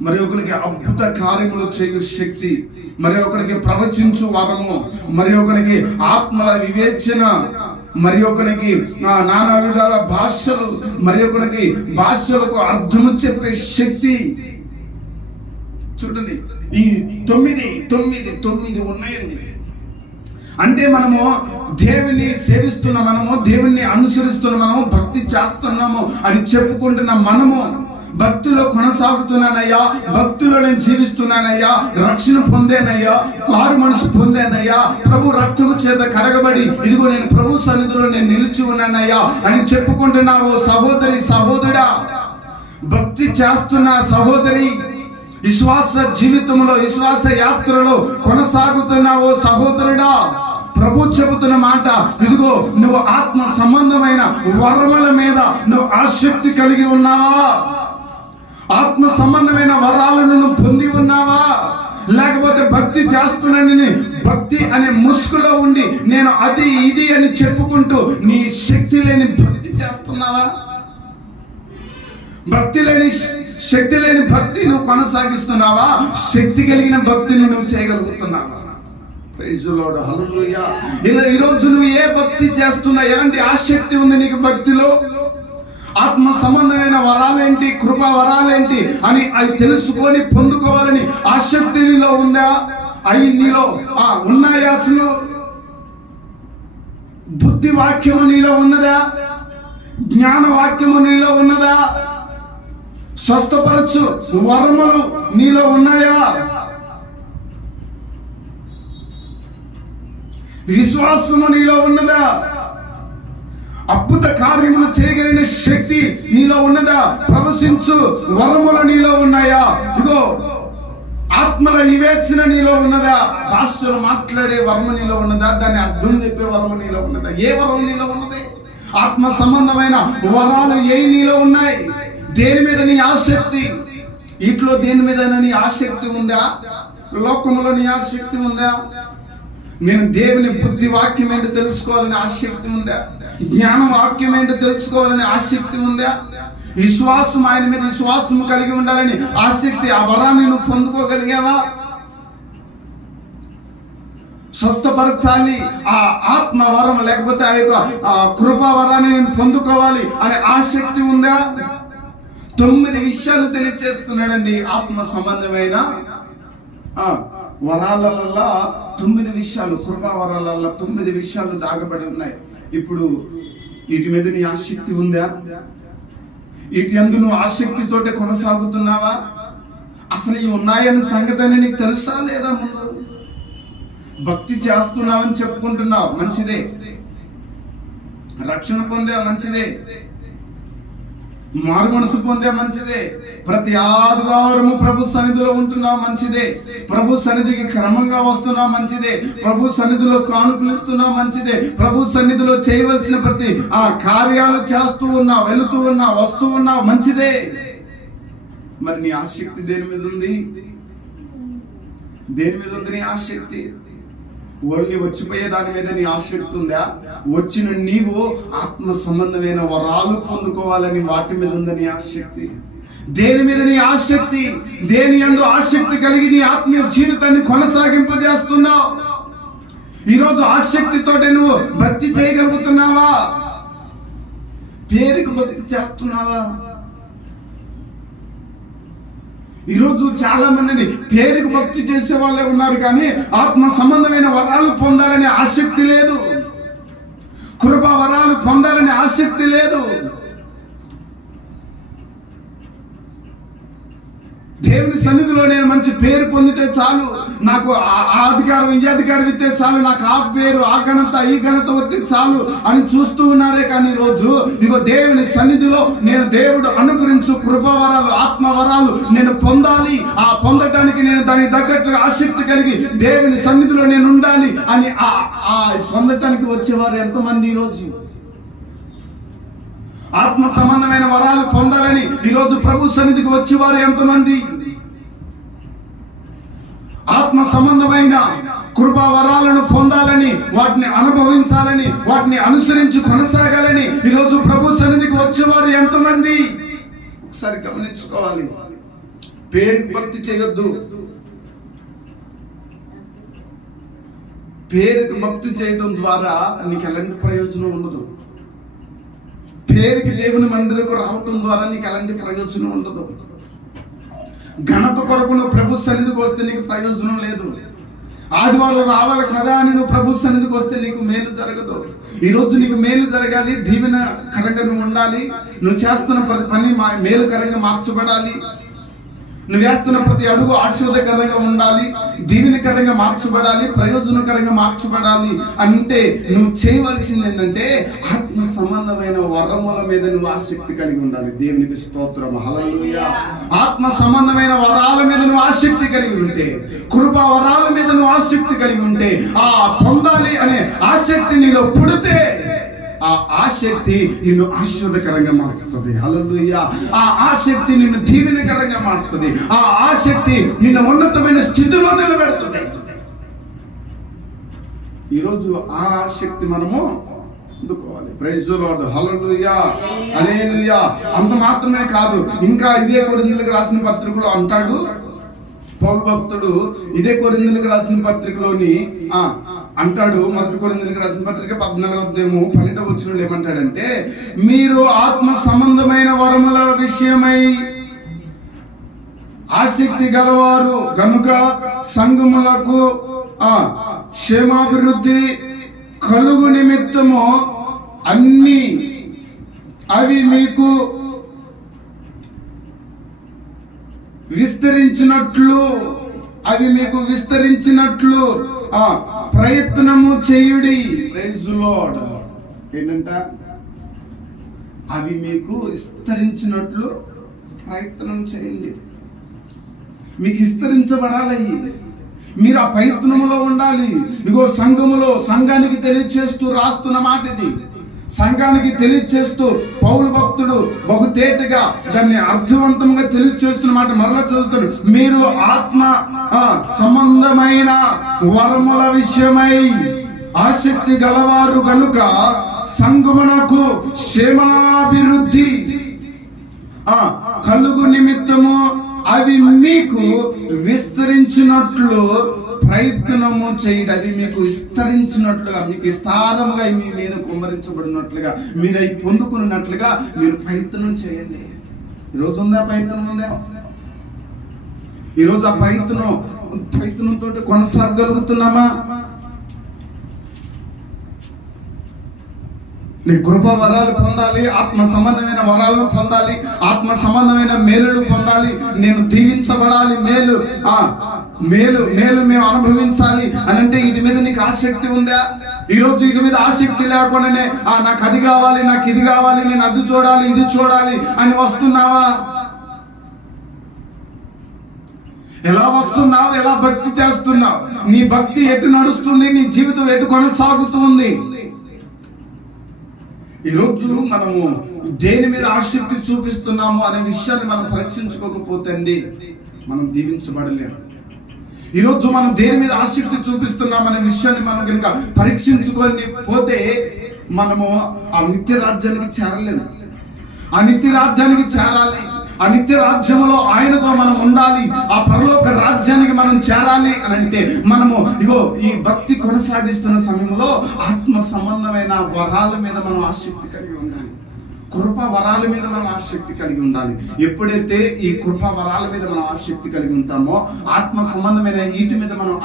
మరి ఒకరికి అద్భుత కార్యములు చేయు శక్తి, మరి ఒకరికి ప్రవచించు వరము, మరి ఒకరికి ఆత్మల వివేచన, మరి ఒకరికి నానా విధాల భాషలు, మరి ఒకరికి భాషలకు అర్థము చెప్పే శక్తి. చూడండి, ఈ 9 ఉన్నాయండి. అంటే మనము దేవుని సేవిస్తున్న మనము, దేవుణ్ణి అనుసరిస్తున్న మనము, భక్తి చేస్తున్నాము అని చెప్పుకుంటున్న మనము భక్తిలో కొనసాగుతున్నానయ్యా, భక్తిలో నేను జీవిస్తున్నానయ్యా, రక్షణ పొందానయ్యా, మారు మనసు పొందానయ్యా, ప్రభు రక్తము చేత కడగబడి ఇదిగో నేను ప్రభు సన్నిధిలో నేను నిలిచి ఉన్నానయ్యా అని చెప్పుకుంటున్నావు సహోదరి, సహోదరుడా. భక్తి చేస్తున్న సహోదరి, విశ్వాస జీవితంలో, విశ్వాస యాత్రలో కొనసాగుతున్నావు సహోదరుడా. ప్రభు చెబుతున్న మాట, ఇదిగో నువ్వు ఆత్మ సంబంధమైన వరముల మీద నువ్వు ఆసక్తి కలిగి ఉన్నావా? ఆత్మ సంబంధమైన వరాలను నువ్వు పొంది ఉన్నావా? లేకపోతే భక్తి చేస్తున్నానని భక్తి అనే ముసుగులో ఉండి నేను అది ఇది అని చెప్పుకుంటూ నీ శక్తి లేని భక్తి చేస్తున్నావా? శక్తి లేని భక్తి నువ్వు కొనసాగిస్తున్నావా? శక్తి కలిగిన భక్తిని నువ్వు చేయగలుగుతున్నావా? ప్రైజ్ ది లార్డ్, హల్లెలూయా. ఇలా ఈరోజు నువ్వు ఏ భక్తి చేస్తున్నా, ఎలాంటి ఆసక్తి ఉంది నీకు భక్తిలో? ఆత్మ సంబంధమైన వరాలేంటి, కృపా వరాలేంటి అని అవి తెలుసుకొని పొందుకోవాలని ఆసక్తి నీలో ఉందా? అవి నీలో ఉన్నాయా? అసలు బుద్ధి వాక్యము నీలో ఉన్నదా? జ్ఞాన వాక్యము నీలో ఉన్నదా? స్వస్థపరచు వరములు నీలో ఉన్నాయా? విశ్వాసము నీలో ఉన్నదా? అద్భుత కార్యములు చేయగలిగిన శక్తి నీలో ఉన్నదా? ప్రవశించు వరములు నీలో ఉన్నాయా? ఇగో ఆత్మల వివేచన నీలో ఉన్నదా? భాషలు మాట్లాడే వరము నీలో ఉన్నదా? దాన్ని అర్థం చెప్పే వరము నీలో ఉన్నదా? ఏ వరం నీలో ఉన్నది? ఆత్మ సంబంధమైన వరాలు ఏ నీలో ఉన్నాయి? దేని మీద నీ ఆసక్తి? ఇంట్లో దేని మీద నీ ఆసక్తి ఉందా? లోకములో నీ ఆసక్తి ఉందా? నేను దేవుని బుద్ధి వాక్యం ఏంటో తెలుసుకోవాలని ఆసక్తి ఉందా? జ్ఞాన వాక్యం ఏంటో తెలుసుకోవాలని ఆసక్తి ఉందా? విశ్వాసం, ఆయన మీద విశ్వాసము కలిగి ఉండాలని ఆసక్తి, ఆ వరాన్ని నువ్వు పొందుకోగలిగావా? స్వస్థపరచాలి ఆ ఆత్మ వరం, లేకపోతే ఆ యొక్క కృపా వరాన్ని నేను పొందుకోవాలి అనే ఆసక్తి ఉందా? 9 విషయాలు తెలియజేస్తున్నాడండి. ఆత్మ సంబంధమైన వరాలలో 9 విషయాలు, కృపా వరాలలో 9 విషయాలు దాగబడి ఉన్నాయి. ఇప్పుడు వీటి మీద నీ ఆసక్తి ఉందా? వీటి యందు నువ్వు ఆసక్తితోటే కొనసాగుతున్నావా? అసలు ఇవి ఉన్నాయన్న సంగతి అని నీకు తెలుసా లేదా? ముందు భక్తి చేస్తున్నావని చెప్పుకుంటున్నావు, మంచిదే. రక్షణ పొందే మంచిదే, మారు మనసు పొందే మంచిదే. ప్రతి ఆదివారము ప్రభు సన్నిధిలో ఉంటున్నావు, మంచిదే. ప్రభు సన్నిధికి క్రమంగా వస్తున్నావు, మంచిదే. ప్రభు సన్నిధిలో కానుకలు ఇస్తున్నావు, మంచిదే. ప్రభు సన్నిధిలో చేయవలసిన ప్రతి కార్యాలు చేస్తూ ఉన్నావు, వెళుతూ ఉన్నావు, వస్తూ ఉన్నావు, మంచిదే. మరి నీ ఆసక్తి దేని మీద ఉంది? దేని మీద ఉంది నీ ఆసక్తి? ఓన్లీ వచ్చిపోయే దాని మీద నీ ఆసక్తి ఉందా? వచ్చిన నీవు ఆత్మ సంబంధమైన వరాలు పొందుకోవాలని వాటి మీద ఉందా నీ ఆసక్తి? దేని మీద నీ ఆసక్తి? దేని యందు ఆసక్తి కలిగి నీ ఆత్మీయ జీవితాన్ని కొనసాగింపజేస్తున్నావు? ఈరోజు ఆసక్తితోటి నువ్వు భక్తి చేయగలుగుతున్నావా? పేరుకు భక్తి చేస్తున్నావా? ఈరోజు చాలా మందిని పేరుకు భక్తి చేసే వాళ్ళే ఉన్నారు, కానీ ఆత్మ సంబంధమైన వరాలు పొందాలనే ఆసక్తి లేదు, కృపా వరాలు పొందాలనే ఆసక్తి లేదు. దేవుని సన్నిధిలో నేను మంచి పేరు పొందితే చాలు, నాకు ఆ అధికారం ఈ అధికారం ఇస్తే చాలు, నాకు ఆ పేరు ఆ ఘనత ఈ ఘనత వస్తే చాలు అని చూస్తూ ఉన్నారే. కానీ రోజు ఇగో దేవుని సన్నిధిలో నేను దేవుడు అనుగ్రహించు కృపావరాలు, ఆత్మవరాలు నేను పొందాలి, ఆ పొందటానికి నేను దానికి తగ్గట్టు ఆసక్తి కలిగి దేవుని సన్నిధిలో నేను ఉండాలి అని ఆ పొందటానికి వచ్చేవారు ఎంతమంది? ఈరోజు ఆత్మ సంబంధమైన వరాలు పొందాలని ఈరోజు ప్రభు సన్నిధికి వచ్చేవారు ఎంతమంది? ఆత్మ సంబంధమైన కృపా వరాలను పొందాలని, వాటిని అనుభవించాలని, వాటిని అనుసరించి కొనసాగాలని ఈరోజు ప్రభు సన్నిధికి వచ్చేవారు ఎంతమంది? ఒకసారి గమనించుకోవాలి. పేరు భక్తి చేయొద్దు. పేరుకి భక్తి చేయడం ద్వారా నీకు ఎలాంటి ప్రయోజనం ఉండదు. పేరుకి దేవుని మందిరకు రావటం ద్వారా నీకు ఎలాంటి ప్రయోజనం ఉండదు. ఘనత కొరకు నువ్వు ప్రభు సన్నిధికి వస్తే నీకు ప్రయోజనం లేదు. ఆదివారం రావాలి కదా అని నువ్వు ప్రభు సన్నిధికి వస్తే నీకు మేలు జరగదు. ఈ రోజు నీకు మేలు జరగాలి, దీవెనకరంగా నువ్వు ఉండాలి. నువ్వు చేస్తున్న ప్రతి పని మేలుకరంగా మార్చబడాలి. నువ్వు వేస్తున్న ప్రతి అడుగు ఆశీర్వాదకరంగా ఉండాలి, దీవెనకరంగా మార్చబడాలి, ప్రయోజనకరంగా మార్చబడాలి. అంటే నువ్వు చేయవలసింది ఏంటంటే ఆత్మ సంబంధమైన వరముల మీద నువ్వు ఆసక్తి కలిగి ఉండాలి. దేవునికి స్తోత్రం, హల్లెలూయా. ఆత్మ సంబంధమైన వరాల మీద నువ్వు ఆసక్తి కలిగి ఉంటే, కృపా వరాల మీద నువ్వు ఆసక్తి కలిగి ఉంటే, ఆ పొందాలి అనే ఆసక్తి నీలో పుడితే ఆ ఆసక్తి నిన్ను ఆశీర్వాదకరంగా మారుస్తుంది. హల్లెలూయా. ఆ ఆసక్తి నిన్ను దీవెనకరంగా మారుస్తుంది. ఆ ఆసక్తి నిన్ను ఉన్నతమైన స్థితిలో నిలబెడుతుంది. ఈరోజు ఆ ఆసక్తి మనము అందుకోవాలి. ప్రైజ్ ది లార్డ్, హల్లెలూయా, హల్లెలూయా. అంత మాత్రమే కాదు, ఇంకా ఇదే కొరింథీయులకు రాసిన పత్రికలో అంటాడు పౌలు భక్తుడు, ఇదే కొరింథీయులకు రాసిన పత్రికలోని అంటాడు, మొదటి కొరింథీయులకు రాసిన పత్రిక 14వ వచనంలో ఏమంటాడంటే, మీరు ఆత్మ సంబంధమైన వరముల విషయమై ఆసక్తి గలవారు గనుక సంఘములకు క్షేమాభివృద్ధి కలుగు నిమిత్తము అన్ని అవి మీకు విస్తరించినట్లు ప్రయత్నము చేయుడి. Praise the lord. ఏంటంట? అవి మీకు విస్తరించినట్లు ప్రయత్నం చేయండి. మీకు విస్తరించబడాలి, మీరు ఆ ప్రయత్నములో ఉండాలి. ఇగో సంఘానికి తెలియచేస్తూ రాస్తున్న మాట ఇది. సంఘానికి తెలియచేస్తూ పౌలు భక్తుడు బహుతేటగా దాన్ని అర్థవంతంగా తెలియచేస్తున్న మాట మరలా చదువుతాడు. మీరు ఆత్మ సంబంధమైన వరముల విషయమై ఆసక్తి గలవారు గనుక సంఘమునకు క్షేమాభివృద్ధి కలుగు నిమిత్తము అవి మీకు విస్తరించినట్లు ప్రయత్నము చేయండి. అది మీకు విస్తరించినట్లుగా, మీకు విస్తారముగా మీ మీద కుమ్మరించబడినట్లుగా, మీరు అవి పొందుకున్నట్లుగా మీరు ప్రయత్నం చేయండి. ఈరోజు ఉందా ప్రయత్నం? ఉందా? ఈరోజు ఆ ప్రయత్నంతో కొనసాగలుగుతున్నామా? నీ కృపా వరాలు పొందాలి, ఆత్మ సంబంధమైన వరాలను పొందాలి, ఆత్మ సంబంధమైన మేలులు పొందాలి, నేను దీవించబడాలి, మేలు మేము అనుభవించాలి అని అంటే వీటి మీద నీకు ఆసక్తి ఉందా? ఈరోజు వీటి మీద ఆసక్తి లేకుండానే నాకు అది కావాలి, నాకు ఇది కావాలి, నేను అది చూడాలి, ఇది చూడాలి అని వస్తున్నావా? ఎలా వస్తున్నావు? ఎలా భక్తి చేస్తున్నావు? నీ భక్తి ఎటు నడుస్తుంది? నీ జీవితం ఎటు కొనసాగుతుంది? ఈరోజు మనము దేని మీద ఆసక్తి చూపిస్తున్నాము అనే విషయాన్ని మనం పరీక్షించుకోకపోతే మనం దీవించబడలేము. ఈరోజు మనం దేని మీద ఆసక్తి చూపిస్తున్నాం అనే విషయాన్ని మనం కనుక పరీక్షించుకొని పోతే మనము ఆ నిత్య రాజ్యానికి చేరలేము. ఆ నిత్య రాజ్యానికి చేరాలి, ఆ నిత్య రాజ్యంలో ఆయనతో మనం ఉండాలి, ఆ పరలోక రాజ్యానికి మనం చేరాలి అని అంటే మనము ఈ భక్తి కొనసాగిస్తున్న సమయంలో ఆత్మ సంబంధమైన వరాల మీద మనం ఆసక్తి కలిగి ఉండాలి, కృపా వరాల మీద మనం ఆసక్తి కలిగి ఉండాలి. ఎప్పుడైతే ఈ కృపా వరాల మీద మనం ఆసక్తి కలిగి ఉంటామో, ఆత్మ సంబంధమైన వీటి మీద మనం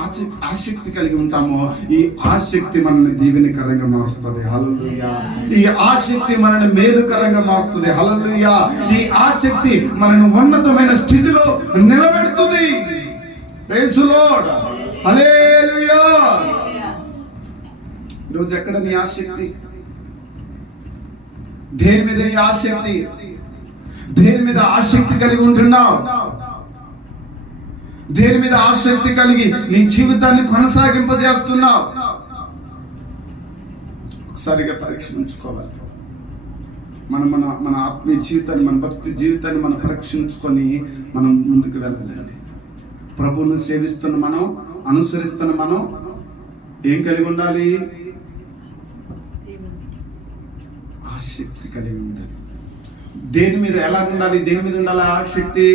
ఆసక్తి కలిగి ఉంటామో, ఈ ఆసక్తి మనల్ని దీవెనకరంగా మారుస్తుంది. హల్లెలూయా. ఈ ఆసక్తి మనల్ని మేలుకరంగా మారుస్తుంది. హల్లెలూయా. ఈ ఆసక్తి మనల్ని ఉన్నతమైన స్థితిలో నిలబెడుతుంది. Praise the Lord. హల్లెలూయా. ఈరోజు ఎక్కడ నీ ఆసక్తి? దేని మీద నీ ఆసక్తి? దేని మీద ఆసక్తి కలిగి ఉంటున్నావు? దేని మీద ఆసక్తి కలిగి నీ జీవితాన్ని కొనసాగింపజేస్తున్నావు? ఒకసారిగా పరీక్షించుకోవాలి. మన ఆత్మీయ జీవితాన్ని, మన భక్తి జీవితాన్ని మనం పరీక్షించుకొని మనం ముందుకు వెళ్ళాలండి. ప్రభువును సేవిస్తున్న మనం, అనుసరిస్తున్న మనం ఏం కలిగి ఉండాలి? ఆసక్తి కలిగి ఉండాలి. దేని మీద ఎలా ఉండాలి? దేని మీద ఉండాలి ఆసక్తి?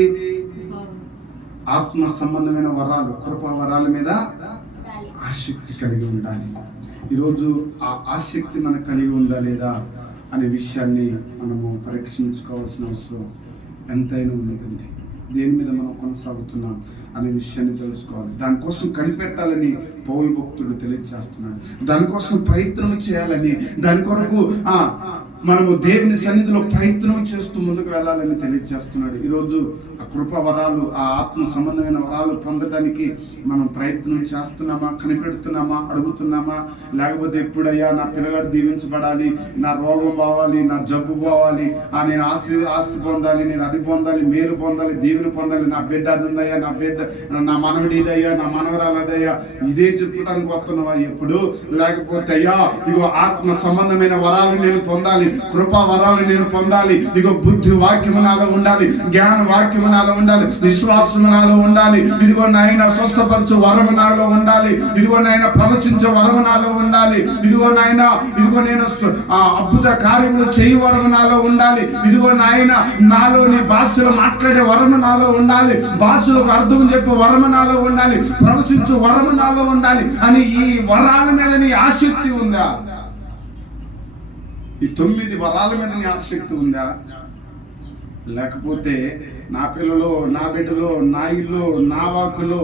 ఆత్మ సంబంధమైన వరాలు, కృపా వరాల మీద ఆసక్తి కలిగి ఉండాలి. ఈరోజు ఆ ఆసక్తి మనకు కలిగి ఉందా లేదా అనే విషయాన్ని మనము పరీక్షించుకోవాల్సిన అవసరం ఎంతైనా ఉన్నదండి. దేని మీద మనం కొనసాగుతున్నాం? అనే విషయాన్ని తెలుసుకోవాలి. దానికోసం కనిపెట్టాలని పౌలు భక్తుడు తెలియజేస్తున్నాడు. దానికోసం ప్రయత్నం చేయాలని, దాని కొరకు మనము దేవుని సన్నిధిలో ప్రయత్నం చేస్తూ ముందుకు వెళ్ళాలని తెలియజేస్తున్నాడు. ఈరోజు ఆ కృప వరాలు, ఆ ఆత్మ సంబంధమైన వరాలు పొందడానికి మనం ప్రయత్నం చేస్తున్నామా, కనిపెడుతున్నామా, అడుగుతున్నామా? లేకపోతే ఎప్పుడయ్యా నా పిల్లగాడు దీవించబడాలి, నా రోగం పోవాలి, నా జబ్బు పోవాలి, నేను ఆస్తి పొందాలి, నేను అది పొందాలి, మేలు పొందాలి, దీవెన పొందాలి, నా బిడ్డ అది ఉందయ్యా, నా మనవడి ఇదయ్యా, నా మనవరాలు అదయ్యా, ఇదే చెప్పడానికి వస్తున్నావా ఎప్పుడు? లేకపోతే అయ్యా ఇగో ఆత్మ సంబంధమైన వరాలు నేను పొందాలి, కృపా వరాలు నేను పొందాలి, ఇదిగో బుద్ధి వాక్యము నాలో ఉండాలి, జ్ఞాన వాక్యము నాలో ఉండాలి, విశ్వాసము నాలో ఉండాలి, ఇదిగో నాయన స్వస్థపరచు వరము నాలో ఉండాలి, ఇదిగో నాయన ప్రవచించే వరము నాలో ఉండాలి, ఇదిగో నాయన ఇదిగో నేను అద్భుత కార్యములు చేయి వరము నాలో ఉండాలి, ఇదిగో నాయన నాలోని భాషలు మాట్లాడే వరము నాలో ఉండాలి, భాషలకు అర్థం చెప్పే వరము నాలో ఉండాలి, ప్రవచించు వరము నాలో ఉండాలి అని ఈ వరాల మీద నీ ఆసక్తి ఉందా? ఈ 9 వరాల మీద నీ ఆసక్తి ఉందా? లేకపోతే నా పిల్లలు, నా బిడ్డలు, నా ఇల్లు, నా వాకులు,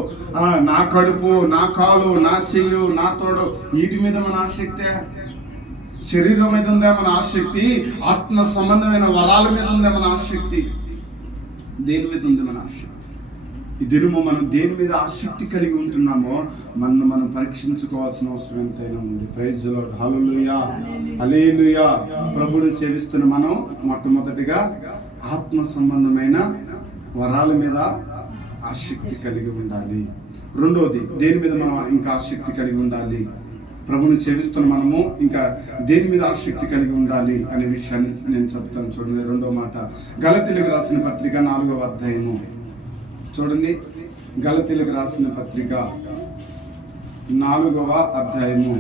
నా కడుపు, నా కాలు, నా చెయ్యి, నా తోడు, వీటి మీద మన ఆసక్తే? శరీరం మీద ఉందా మన ఆసక్తి? ఆత్మ సంబంధమైన వరాల మీద ఉందా మన ఆసక్తి? దేని మీద ఉంది మన ఆసక్తి? ఈ దినము మనం దేని మీద ఆసక్తి కలిగి ఉంటున్నామో మనం పరీక్షించుకోవాల్సిన అవసరం ఎంతైనా ఉంది. ప్రైజ్ ది లార్డ్, హల్లెలూయా, హల్లెలూయా. ప్రభువుని సేవిస్తున్న మనం మొట్టమొదటిగా ఆత్మ సంబంధమైన వరాల మీద ఆసక్తి కలిగి ఉండాలి. రెండోది, దేని మీద మనం ఇంకా ఆసక్తి కలిగి ఉండాలి? ప్రభువుని సేవిస్తున్న మనము ఇంకా దేని మీద ఆసక్తి కలిగి ఉండాలి అనే విషయాన్ని నేను చెప్తాను. చూడండి, రెండో మాట, గలతీయులకు రాసిన పత్రిక 4వ అధ్యాయము చూడండి. గలతీయులకు రాసిన పత్రిక 4వ అధ్యాయము,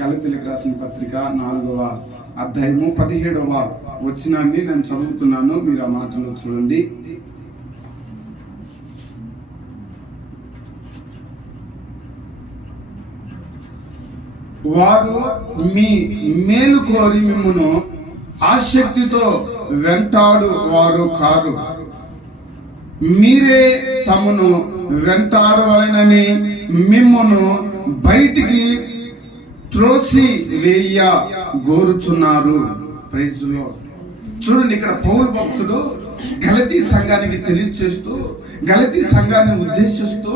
గలతీయులకు రాసిన పత్రిక 4వ అధ్యాయము 17వ వచనాన్ని నేను చదువుతున్నాను, మీరు ఆ మాటలో చూడండి. వారు మీ మేలు కోరి మిమ్మును ఆసక్తితో వెంటాడు వారు కారు, మీరే తమను వెంటాడవలెనని మిమ్మును బయటికి త్రోసి వేయ గోరుచున్నారు. Praise the lord. చూడండి, ఇక్కడ పౌలు భక్తుడు గలతీ సంఘానికి తెలియజేస్తూ, గలతీ సంఘాన్ని ఉద్దేశిస్తూ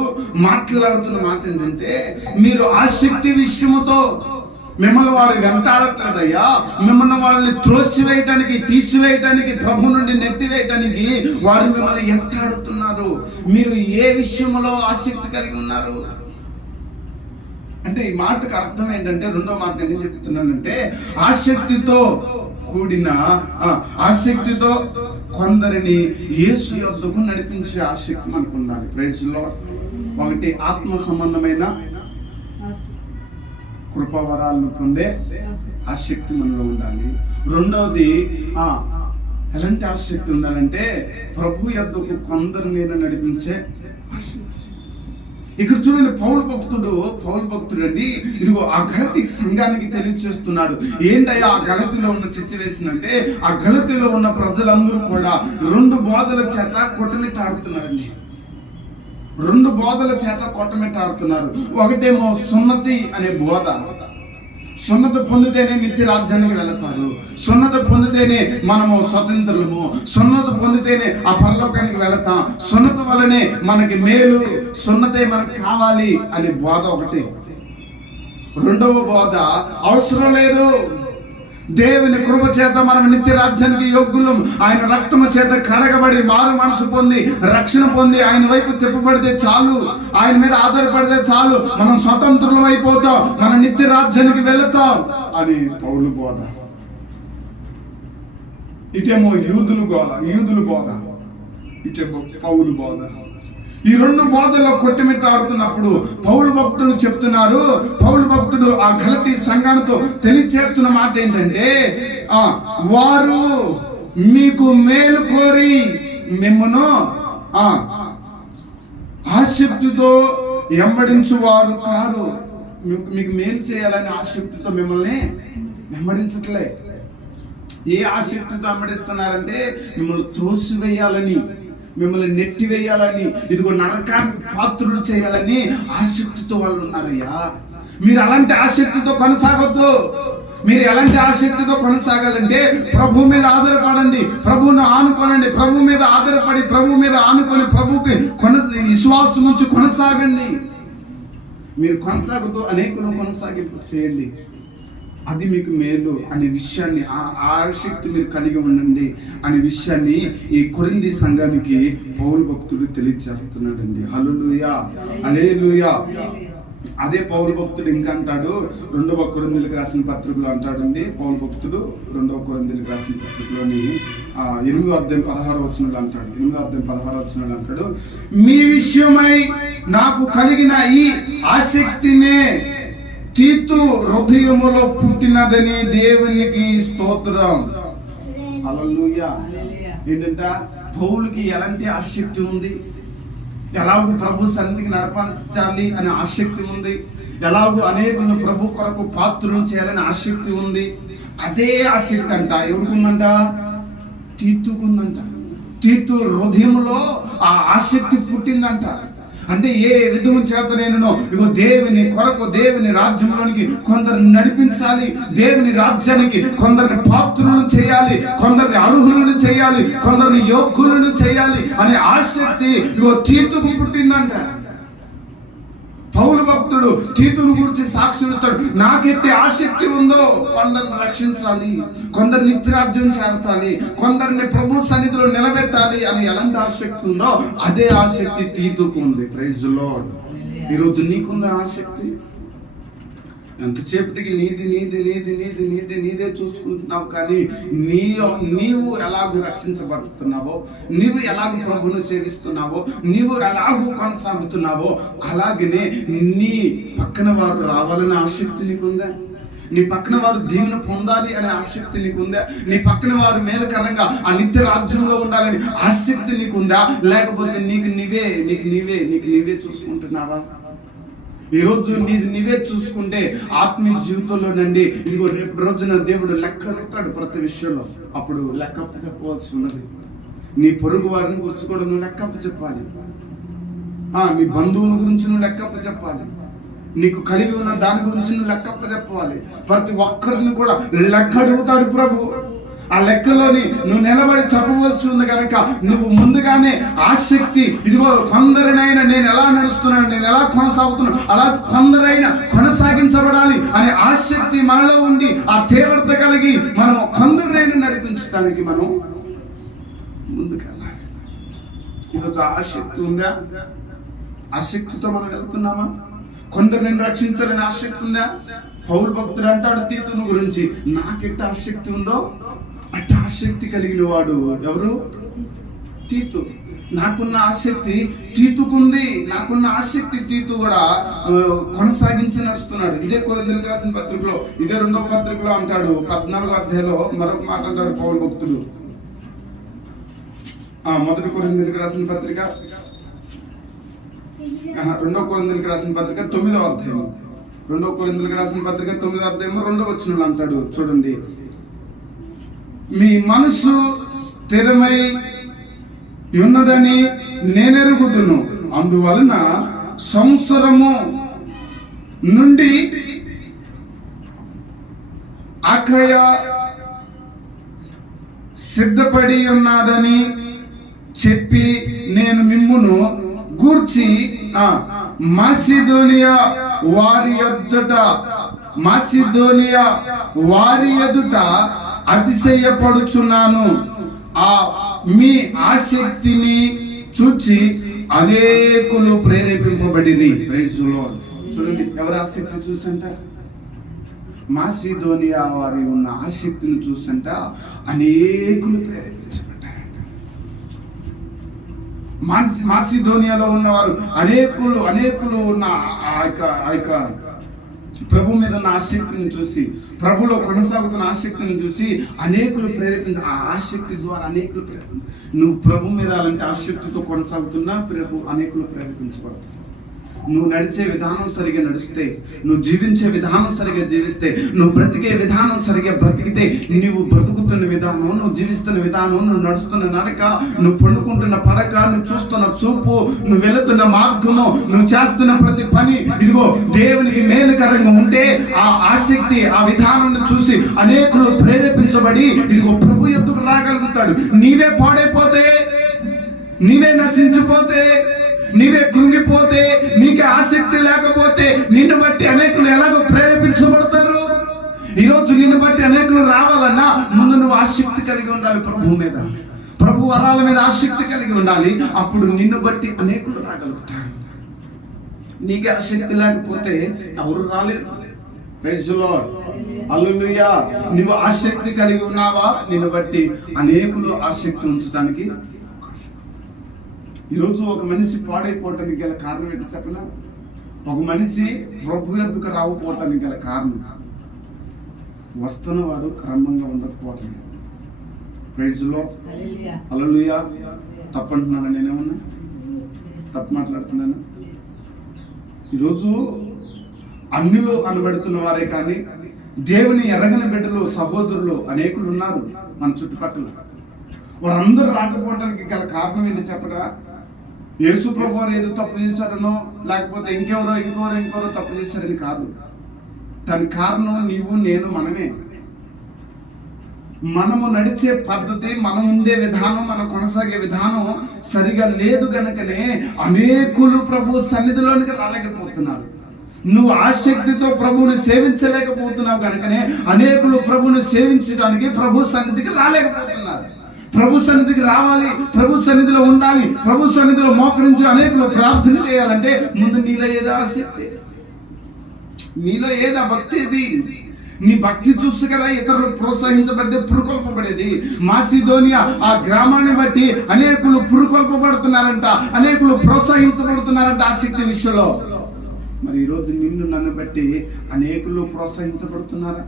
మాట్లాడుతున్న మాట ఏంటంటే, మీరు ఆసక్తి విషయముతో మిమ్మల్ని వారు వెంటాడట్లేదయ్యా, మిమ్మల్ని వాళ్ళని త్రోసివేయటానికి, తీసివేయటానికి, ప్రభు నుండి నెట్టివేయటానికి వారు మిమ్మల్ని వెంటాడుతున్నారు. మీరు ఏ విషయంలో ఆసక్తి కలిగి ఉన్నారు అంటే, ఈ మాటకు అర్థం ఏంటంటే, రెండో మాట ఏం చెప్తున్నానంటే, ఆసక్తితో కూడిన, ఆసక్తితో కొందరిని యేసు యొద్దకు నడిపించే ఆసక్తి మనకు ఉండాలి. Praise the lord. ఒకటి, ఆత్మ సంబంధమైన కృపావరాలను పొందే ఆసక్తి మనలో ఉండాలి. రెండవది, ఎలాంటి ఆసక్తి ఉండాలంటే, ప్రభు యొద్దకు కొందరిని నడిపించే ఆసక్తి. ఇక్కడ చూడండి, పౌలు భక్తుడు అండి, ఇదిగో ఆ గలతీ సంఘానికి తెలియజేస్తున్నాడు. ఏంటయ్యా ఆ గలతీలో ఉన్న సిచ్యువేషన్ అంటే, ఆ గలతీలో ఉన్న ప్రజలందరూ కూడా 2 బోధల చేత కొట్టమిట్టాడుతున్నారండి. 2 బోధల చేత కొట్టమిట్టాడుతున్నారు. ఒకటేమో సున్నతి అనే బోధ, సున్నత పొందితేనే నిత్య రాజ్యానికి వెళతారు, సున్నత పొందితేనే మనము స్వతంత్రులము, సున్నత పొందితేనే ఆ పరలోకానికి వెళతాం, సున్నత వల్లనే మనకి మేలు, సున్నతే మనకు కావాలి అనే బోధ ఒకటి. రెండవ బోధ, అవసరం లేదు, దేవుని కృప చేత మనం నిత్య రాజ్యానికి యోగ్యులం, ఆయన రక్తము చేత కడగబడి మారు మనసు పొంది రక్షణ పొంది ఆయన వైపు తిప్పబడితే చాలు, ఆయన మీద ఆధారపడితే చాలు, మనం స్వతంత్రులం అయిపోతాం, మన నిత్య రాజ్యానికి వెళతాం అని పౌలు బోధ. ఇటేమో యూదులు బోధ, ఇటేమో పౌలు బోధ. ఈ 2 బోధల్లో కొట్టుమిట్టాడుతున్నప్పుడు పౌలు భక్తుడు చెప్తున్నారు, పౌలు భక్తుడు ఆ గలతీ సంఘానితో తెలియచేస్తున్న మాట ఏంటంటే, వారు మీకు మేలు కోరి మిమ్మును ఆసక్తితో వెంబడించువారు కారు. మీకు మేలు చేయాలని ఆసక్తితో మిమ్మల్ని వెంబడించట్లే. ఏ ఆసక్తితో వెంబడిస్తున్నారంటే, మిమ్మల్ని త్రోసివేయాలని, మిమ్మల్ని నెట్టివేయాలని, ఇదిగో నరకానికి పాత్రులు చేయాలని ఆసక్తితో వాళ్ళు ఉన్నారయ్యా. మీరు అలాంటి ఆసక్తితో కొనసాగొద్దు. మీరు ఎలాంటి ఆసక్తితో కొనసాగాలంటే ప్రభు మీద ఆధారపడండి, ప్రభువును ఆనుకోనండి, ప్రభు మీద ఆధారపడి ప్రభు మీద ఆనుకొని ప్రభుకి విశ్వాసం నుంచి కొనసాగండి. మీరు కొనసాగుతూ అనేకులను కొనసాగింపు చేయండి, అది మీకు మేలు అనే విషయాన్ని, ఆ ఆసక్తి మీరు కలిగి ఉండండి అనే విషయాన్ని ఈ కొరింథీ సంఘానికి పౌలు భక్తుడు తెలియజేస్తున్నాడండి. హల్లెలూయా, హల్లెలూయా. అదే పౌలు భక్తుడు ఇంకా అంటాడు, 2వ కొరింథీయులకు రాసిన పత్రికలో అంటాడండి పౌలు భక్తుడు, 2వ కొరింథీయులకు రాసిన పత్రికలోని 8వ అధ్యాయం 16వ వచనంలో అంటాడు, 8వ అధ్యాయం 16వ వచనంలో అంటాడు, మీ విషయమై నాకు కలిగిన ఈ ఆసక్తినే తీతు హృదయములో పుట్టినదని దేవునికి స్తోత్రం. హల్లెలూయా. ఏంటంటే పౌలుకి ఎలాంటి ఆసక్తి ఉంది, ఎలాగూ ప్రభు సన్నిధికి నడపాలి అనే ఆసక్తి ఉంది, ఎలాగూ అనేకులను ప్రభు కొరకు పాత్రలు చేయాలని ఆసక్తి ఉంది. అదే ఆసక్తి అంట ఎవరికుందంట? తీతుకుందంట. తీతు హృదయంలో ఆ ఆసక్తి పుట్టిందంట. అంటే ఏ విధము చేత నేను ఇగో దేవుని కొరకు, దేవుని రాజ్యంలోనికి కొందరిని నడిపించాలి, దేవుని రాజ్యానికి కొందరిని పాత్రులను చేయాలి, కొందరిని అర్హులను చేయాలి, కొందరిని యోగ్యులను చేయాలి అనే ఆసక్తి ఇగో తీతుకు పుట్టిందంట. పౌలు భక్తుడు తీతును గురించి సాక్ష్యం ఇస్తాడు, నాకెట్టి ఆసక్తి ఉందో కొందరిని రక్షించాలి, కొందరిని నిత్యరాజ్యం చేర్చాలి, కొందరిని ప్రభు సన్నిధిలో నిలబెట్టాలి అని ఎలాంటి ఆసక్తి ఉందో అదే ఆసక్తి తీతుకు ఉంది. Praise the lord. ఈరోజు నీకుందా ఆసక్తి? ఎంతసేపటికి నీది నీది నీది నీది నీది నీదే చూసుకుంటున్నావు, కానీ నీవు ఎలాగూ రక్షించబడుతున్నావో, నీవు ఎలాగూ ప్రభువును సేవిస్తున్నావో, నీవు ఎలాగూ కొనసాగుతున్నావో అలాగనే నీ పక్కన వారు రావాలనే ఆసక్తి నీకుందా? నీ పక్కన వారు దీవెన పొందాలి అనే ఆసక్తి నీకుందా? నీ పక్కన వారు మేలుకరంగా ఆ నిత్య రాజ్యంలో ఉండాలని ఆసక్తి నీకుందా? లేకపోతే నీకు నీవే చూసుకుంటున్నావా? ఈరోజు నీవే చూసుకుంటే ఆత్మీయ జీవితంలో నండి ఇదిగో రేపు రోజున దేవుడు లెక్కడెత్తాడు ప్రతి విషయంలో. అప్పుడు లెక్కప్ప చెప్పవలసి ఉన్నది. నీ పొరుగు వారిని గురించి కూడా నువ్వు లెక్కప్ప చెప్పాలి, నీ బంధువుల గురించి నువ్వు లెక్కప్ప చెప్పాలి, నీకు కలిగి ఉన్న దాని గురించి నువ్వు లెక్కప్ప చెప్పాలి. ప్రతి ఒక్కరిని కూడా లెక్క అడుగుతాడు ప్రభు. ఆ లెక్కలోని నువ్వు నిలబడి చెప్పవలసి ఉంది కనుక నువ్వు ముందుగానే ఆసక్తి, ఇదిగో కొందరినైనా నేను ఎలా నడుస్తున్నాను, నేను ఎలా కొనసాగుతున్నాను, అలా కొందరైనా కొనసాగించబడాలి అనే ఆసక్తి మనలో ఉంది. ఆ తీవ్రత కలిగి మనం కొందరినైనా నడిపించడానికి మనం ముందుకెళ్ళాలి. ఈరోజు ఆసక్తి ఉందా? ఆసక్తితో మనం వెళ్తున్నామా? కొందరిని రక్షించాలని ఆసక్తి ఉందా? పౌలు భక్తుడు అంటాడు తీతును గురించి, నాకెట్ట ఆసక్తి ఉందో అట్ట ఆసక్తి కలిగిన వాడు ఎవరు? తీతు. నాకున్న ఆసక్తి తీతుకుంది, నాకున్న ఆసక్తి తీతు కూడా కొనసాగించి నడుస్తున్నాడు. ఇదే కొరింథీయులకు రాసిన పత్రికలో, ఇదే 2వ పత్రికలో అంటాడు, 14వ అధ్యాయంలో మరొక మాట అంటాడు పౌలు భక్తుడు. 1 కొరింథీయులకు రాసిన పత్రిక 2వ కొరింథీయులకు రాసిన పత్రిక 9వ అధ్యాయం, 2వ కొరింథీయులకు రాసిన పత్రిక 9వ అధ్యాయం 2వ వచనంలో అంటాడు చూడండి, మీ మనసు స్థిరమై ఉన్నదని నేనెరుగుదును, అందువలన సంవత్సరము నుండి అఖయ సిద్ధపడి ఉన్నదని చెప్పి నేను మిమ్మును గూర్చి మాసిదోనియా వారి ఎదుట అతిశయపడుచున్నాను. మీ ఆసక్తిని చూచి అనేకులు ప్రేరేపింపబడిరి. Praise the lord. చూడండి, ఎవరి ఆసక్తి చూసంట? మాసిదోనియా వారి ఉన్న ఆసక్తిని చూసంట అనేకులు ప్రేరేపించబడ్డారంట. మాసిదోనియాలో ఉన్నవారు అనేకులు ఉన్న ఆ యొక్క ప్రభు మీద ఉన్న ఆసక్తిని చూసి, ప్రభులో కొనసాగుతున్న ఆసక్తిని చూసి అనేకులు ఆ ఆసక్తి ద్వారా అనేకులు నువ్వు ప్రభు మీద అలాంటి ఆసక్తితో కొనసాగుతున్నా అనేకులు ప్రేరేపించబడతారు. నువ్వు నడిచే విధానం సరిగా నడిస్తే, నువ్వు జీవించే విధానం సరిగా జీవిస్తే, నువ్వు బ్రతికే విధానం సరిగా బ్రతికితే, నువ్వు బ్రతుకుతున్న బ్రతుకుతున్న విధానం, నువ్వు జీవిస్తున్న విధానం, నువ్వు నడుస్తున్న నడక, నువ్వు పండుకుంటున్న పడక, నువ్వు చూస్తున్న చూపు, నువ్వు వెళుతున్న మార్గము, నువ్వు చేస్తున్న ప్రతి పని ఇదిగో దేవునికి మేలుకరంగా ఉంటే ఆ ఆసక్తి, ఆ విధానాన్ని చూసి అనేకులు ప్రేరేపించబడి ఇదిగో ప్రభు ఎద్దుకు రాగలుగుతాడు. నీవే పాడైపోతే, నీవే నశించిపోతే, నీవే కృంగిపోతే, నీకే ఆసక్తి లేకపోతే నిన్ను బట్టి అనేకులు ఎలాగో ప్రేరేపించబడతారు. ఈరోజు నిన్ను బట్టి అనేకులు రావాలన్నా ముందు నువ్వు ఆసక్తి కలిగి ఉండాలి. ప్రభు మీద, ప్రభు వరాల మీద ఆసక్తి కలిగి ఉండాలి. అప్పుడు నిన్ను బట్టి అనేకులు రాగలుగుతారు. నీకే ఆసక్తి లేకపోతే ఎవరు రాలేరు. ప్రైజ్ ది లార్డ్, హల్లెలూయా. నువ్వు ఆసక్తి కలిగి ఉన్నావా, నిన్ను బట్టి అనేకులు ఆసక్తి ఉంచడానికి. ఈరోజు ఒక మనిషి పాడైపోవటానికి గల కారణం ఏంటి చెప్పనా? ఒక మనిషి ప్రభు ఎద్దుకు రాకపోవటానికి గల కారణం వస్తున్నవాడు క్రమంగా ఉండకపోవటం. ప్రైజ్ ది లార్డ్, హల్లెలూయా. తప్పంటున్నాను నేనేమన్నా? తప్పు మాట్లాడుతున్నాను? ఈరోజు అన్నిలో అనబడుతున్న వారే కానీ దేవుని ఎరగని బిడ్డలు, సహోదరులు అనేకులు ఉన్నారు మన చుట్టుపక్కల. వారందరూ రాకపోవడానికి గల కారణం ఏంటి చెప్పరా? యేసు ప్రభు వారు ఏదో తప్పు చేశారనో, లేకపోతే ఇంకెవరో తప్పు చేశారని కాదు. దాని కారణం నీవు, నేను, మనమే. మనము నడిచే పద్ధతి, మనం ఉండే విధానం, మనం కొనసాగే విధానం సరిగా లేదు గనుకనే అనేకులు ప్రభు సన్నిధిలోనికి రాలేకపోతున్నారు. నువ్వు ఆసక్తితో ప్రభువుని సేవించలేకపోతున్నావు కనుకనే అనేకులు ప్రభువుని సేవించడానికి ప్రభు సన్నిధికి రాలేకపోతున్నారు. ప్రభు సన్నిధికి రావాలి, ప్రభు సన్నిధిలో ఉండాలి, ప్రభు సన్నిధిలో మోకరించి అనేకులు ప్రార్థన చేయాలంటే ముందు నీలో ఏదో ఆసక్తి, నీలో ఏదో భక్తి. ఇది నీ భక్తి చూసి కదా ఇతరులు ప్రోత్సహించబడితే పురుకొల్పబడేది. మాసిదోనియా ఆ గ్రామాన్ని బట్టి అనేకులు పురుకొల్పబడుతున్నారంట, అనేకులు ప్రోత్సహించబడుతున్నారంట ఆసక్తి విషయంలో. మరి ఈరోజు నిన్ను, నన్ను బట్టి అనేకులు ప్రోత్సహించబడుతున్నారా?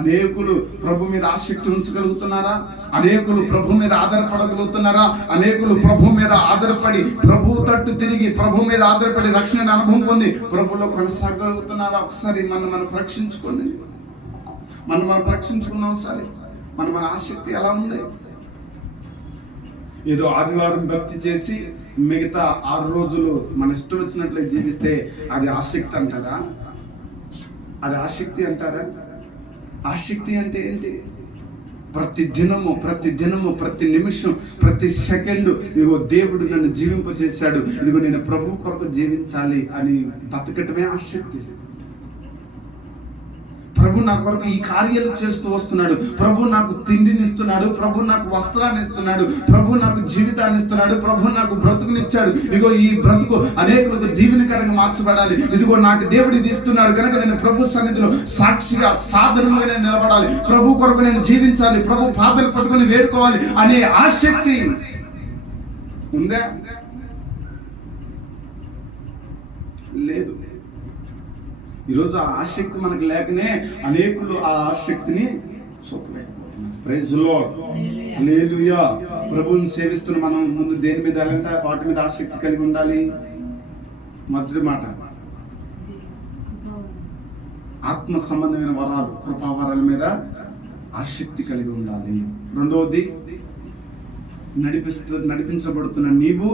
అనేకులు ప్రభు మీద ఆసక్తి ఉంచగలుగుతున్నారా? అనేకులు ప్రభు మీద ఆధారపడగలుగుతున్నారా? అనేకులు ప్రభు మీద ఆధారపడి, ప్రభు తట్టు తిరిగి, ప్రభు మీద ఆధారపడి రక్షణ అనుభవం పొంది ప్రభులో కొనసాగలుగుతున్నారా? ఒకసారి మనం పరీక్షించుకోండి. మనం పరీక్షించుకున్నాం. ఒకసారి మన ఆసక్తి ఎలా ఉంది? ఏదో ఆదివారం భక్తి చేసి మిగతా 6 రోజులు మన ఇష్టం వచ్చినట్లు జీవిస్తే అది ఆసక్తి అంటారా? అది ఆసక్తి అంటారా? ఆసక్తి అంటే ఏంటి? ప్రతి దినము, ప్రతి నిమిషం, ప్రతి సెకండ్ ఇదిగో దేవుడు నన్ను జీవింపజేశాడు, ఇదిగో నేను ప్రభు కొరకు జీవించాలి అని బతకటమే ఆసక్తి. ప్రభు నా కొరకు ఈ కార్యాలు చేస్తూ వస్తున్నాడు, ప్రభు నాకు తిండిని ఇస్తున్నాడు, ప్రభు నాకు వస్త్రాన్ని ఇస్తున్నాడు, ప్రభు నాకు జీవితాన్ని ఇస్తున్నాడు, ప్రభు నాకు బ్రతుకునిచ్చాడు. ఇదిగో ఈ బ్రతుకు అనేకులకు దీవెనకరంగా మార్చబడాలి. ఇదిగో నాకు దేవుడు ఇది ఇస్తున్నాడు కనుక నేను ప్రభు సన్నిధిలో సాక్షిగా, సాధనముగా నేను నిలబడాలి, ప్రభు కొరకు నేను జీవించాలి, ప్రభు పాదలు పట్టుకొని వేడుకోవాలి అనే ఆసక్తి ఉందా? లేదు. ఈరోజు ఆ ఆసక్తి మనకు లేకనే అనేకులు ఆ ఆసక్తిని చూపలేకపోతున్నారు. ప్రైజ్ ది లార్డ్, హల్లెలూయా. ప్రభువుని సేవిస్తున్న మనం ముందు దేని మీద వెళ్ళాలంటే వాటి మీద ఆసక్తి కలిగి ఉండాలి. మొదటి మాట ఆత్మ సంబంధమైన వరాలు, కృపావరాల మీద ఆసక్తి కలిగి ఉండాలి. రెండవది నడిపించబడుతున్న నీవు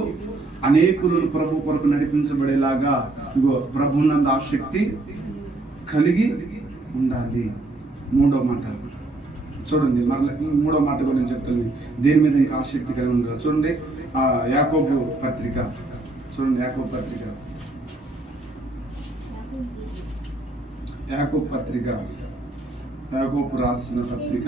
అనేకులను ప్రభు కొరకు నడిపించబడేలాగా ఇగో ప్రభునందు ఆసక్తి కలిగి ఉండాలి. మూడో మాట చూడండి, మరలా మూడో మాట కూడా నేను చెప్తాను. దేని మీద ఇంకా ఆసక్తి కలిగి ఉండాలి చూడండి. యాకోబు పత్రిక చూడండి. యాకోబు రాసిన పత్రిక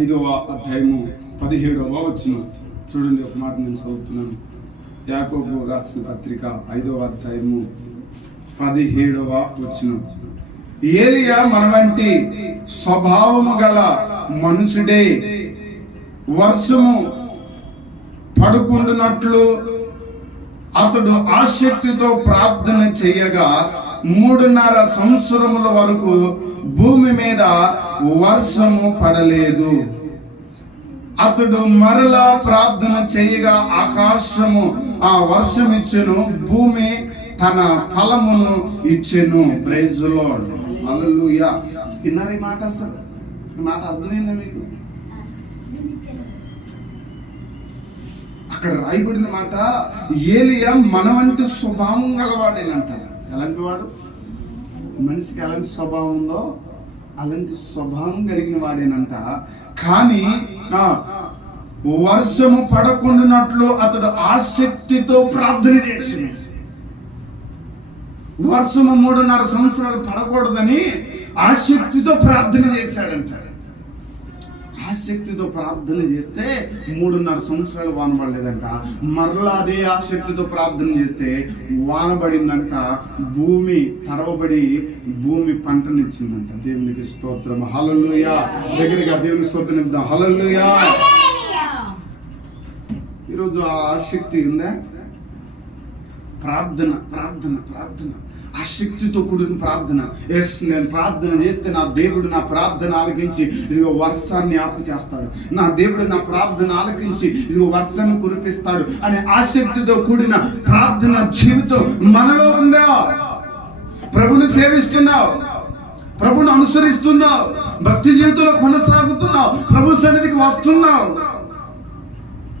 5వ అధ్యాయము 17వ వచనం చూడండి. ఒక మాట నేను చదువుతున్నాను. యాకోబు రాసిన పత్రిక 5వ అధ్యాయము 17వ వచనం. ఏలియా మన వంటి స్వభావము గల మనుషుడే వర్షము పడుకుంటున్నట్లు అతడు ఆసక్తితో ప్రార్థన చేయగా 3.5 సంవత్సరముల వరకు భూమి మీద వర్షము పడలేదు. అతడు మరలా ప్రార్థన చేయగా ఆకాశము ఆ వర్షం ఇచ్చెను, భూమి తన ఫలమును ఇచ్చెను. ప్రైజ్ ది లార్డ్, హల్లెలూయా. విన్నారా ఈ మాట? అసలు మాట అర్థమైందా మీకు? అక్కడ రాయబడిన మాట, ఏలియా మన వంటి స్వభావం గలవాడేనంట. ఎలాంటి వాడు? మనిషికి ఎలాంటి స్వభావం ఉందో అలాంటి స్వభావం కలిగిన వాడేనంట. కానీ వర్షము పడకుండానట్లు అతడు ఆసక్తితో ప్రార్థన చేసింది. వర్షము 3.5 సంవత్సరాలు పడకూడదని ఆసక్తితో ప్రార్థన చేశాడంట. ఆసక్తితో ప్రార్థన చేస్తే 3.5 సంవత్సరాలు వాన పడలేదంట. మరలా అదే ఆసక్తితో ప్రార్థన చేస్తే వాన పడిందంట. భూమి తడవబడి భూమి పంటనిచ్చిందంట. దేవునికి స్తోత్రం, హల్లెలూయా. దగ్గరగా దేవునికి స్తోత్రం చెప్తాం, హల్లెలూయా. ఈరోజు ఆ ఆసక్తి ఉందా? ప్రార్థన ప్రార్థన ప్రార్థన, ఆసక్తితో కూడిన ప్రార్థన. ఎస్, నేను ప్రార్థన చేస్తే నా దేవుడు నా ప్రార్థన ఆలకించి ఇదిగో వర్షాన్ని ఆపు చేస్తాడు, నా దేవుడు నా ప్రార్థన ఆలకించి ఇదిగో వర్షాన్ని కురిపిస్తాడు అనే ఆసక్తితో కూడిన ప్రార్థన జీవితం మనలో ఉందా? ప్రభుని సేవిస్తున్నావు, ప్రభుని అనుసరిస్తున్నావు, భక్తి జీవితంలో కొనసాగుతున్నావు, ప్రభు సన్నిధికి వస్తున్నావు.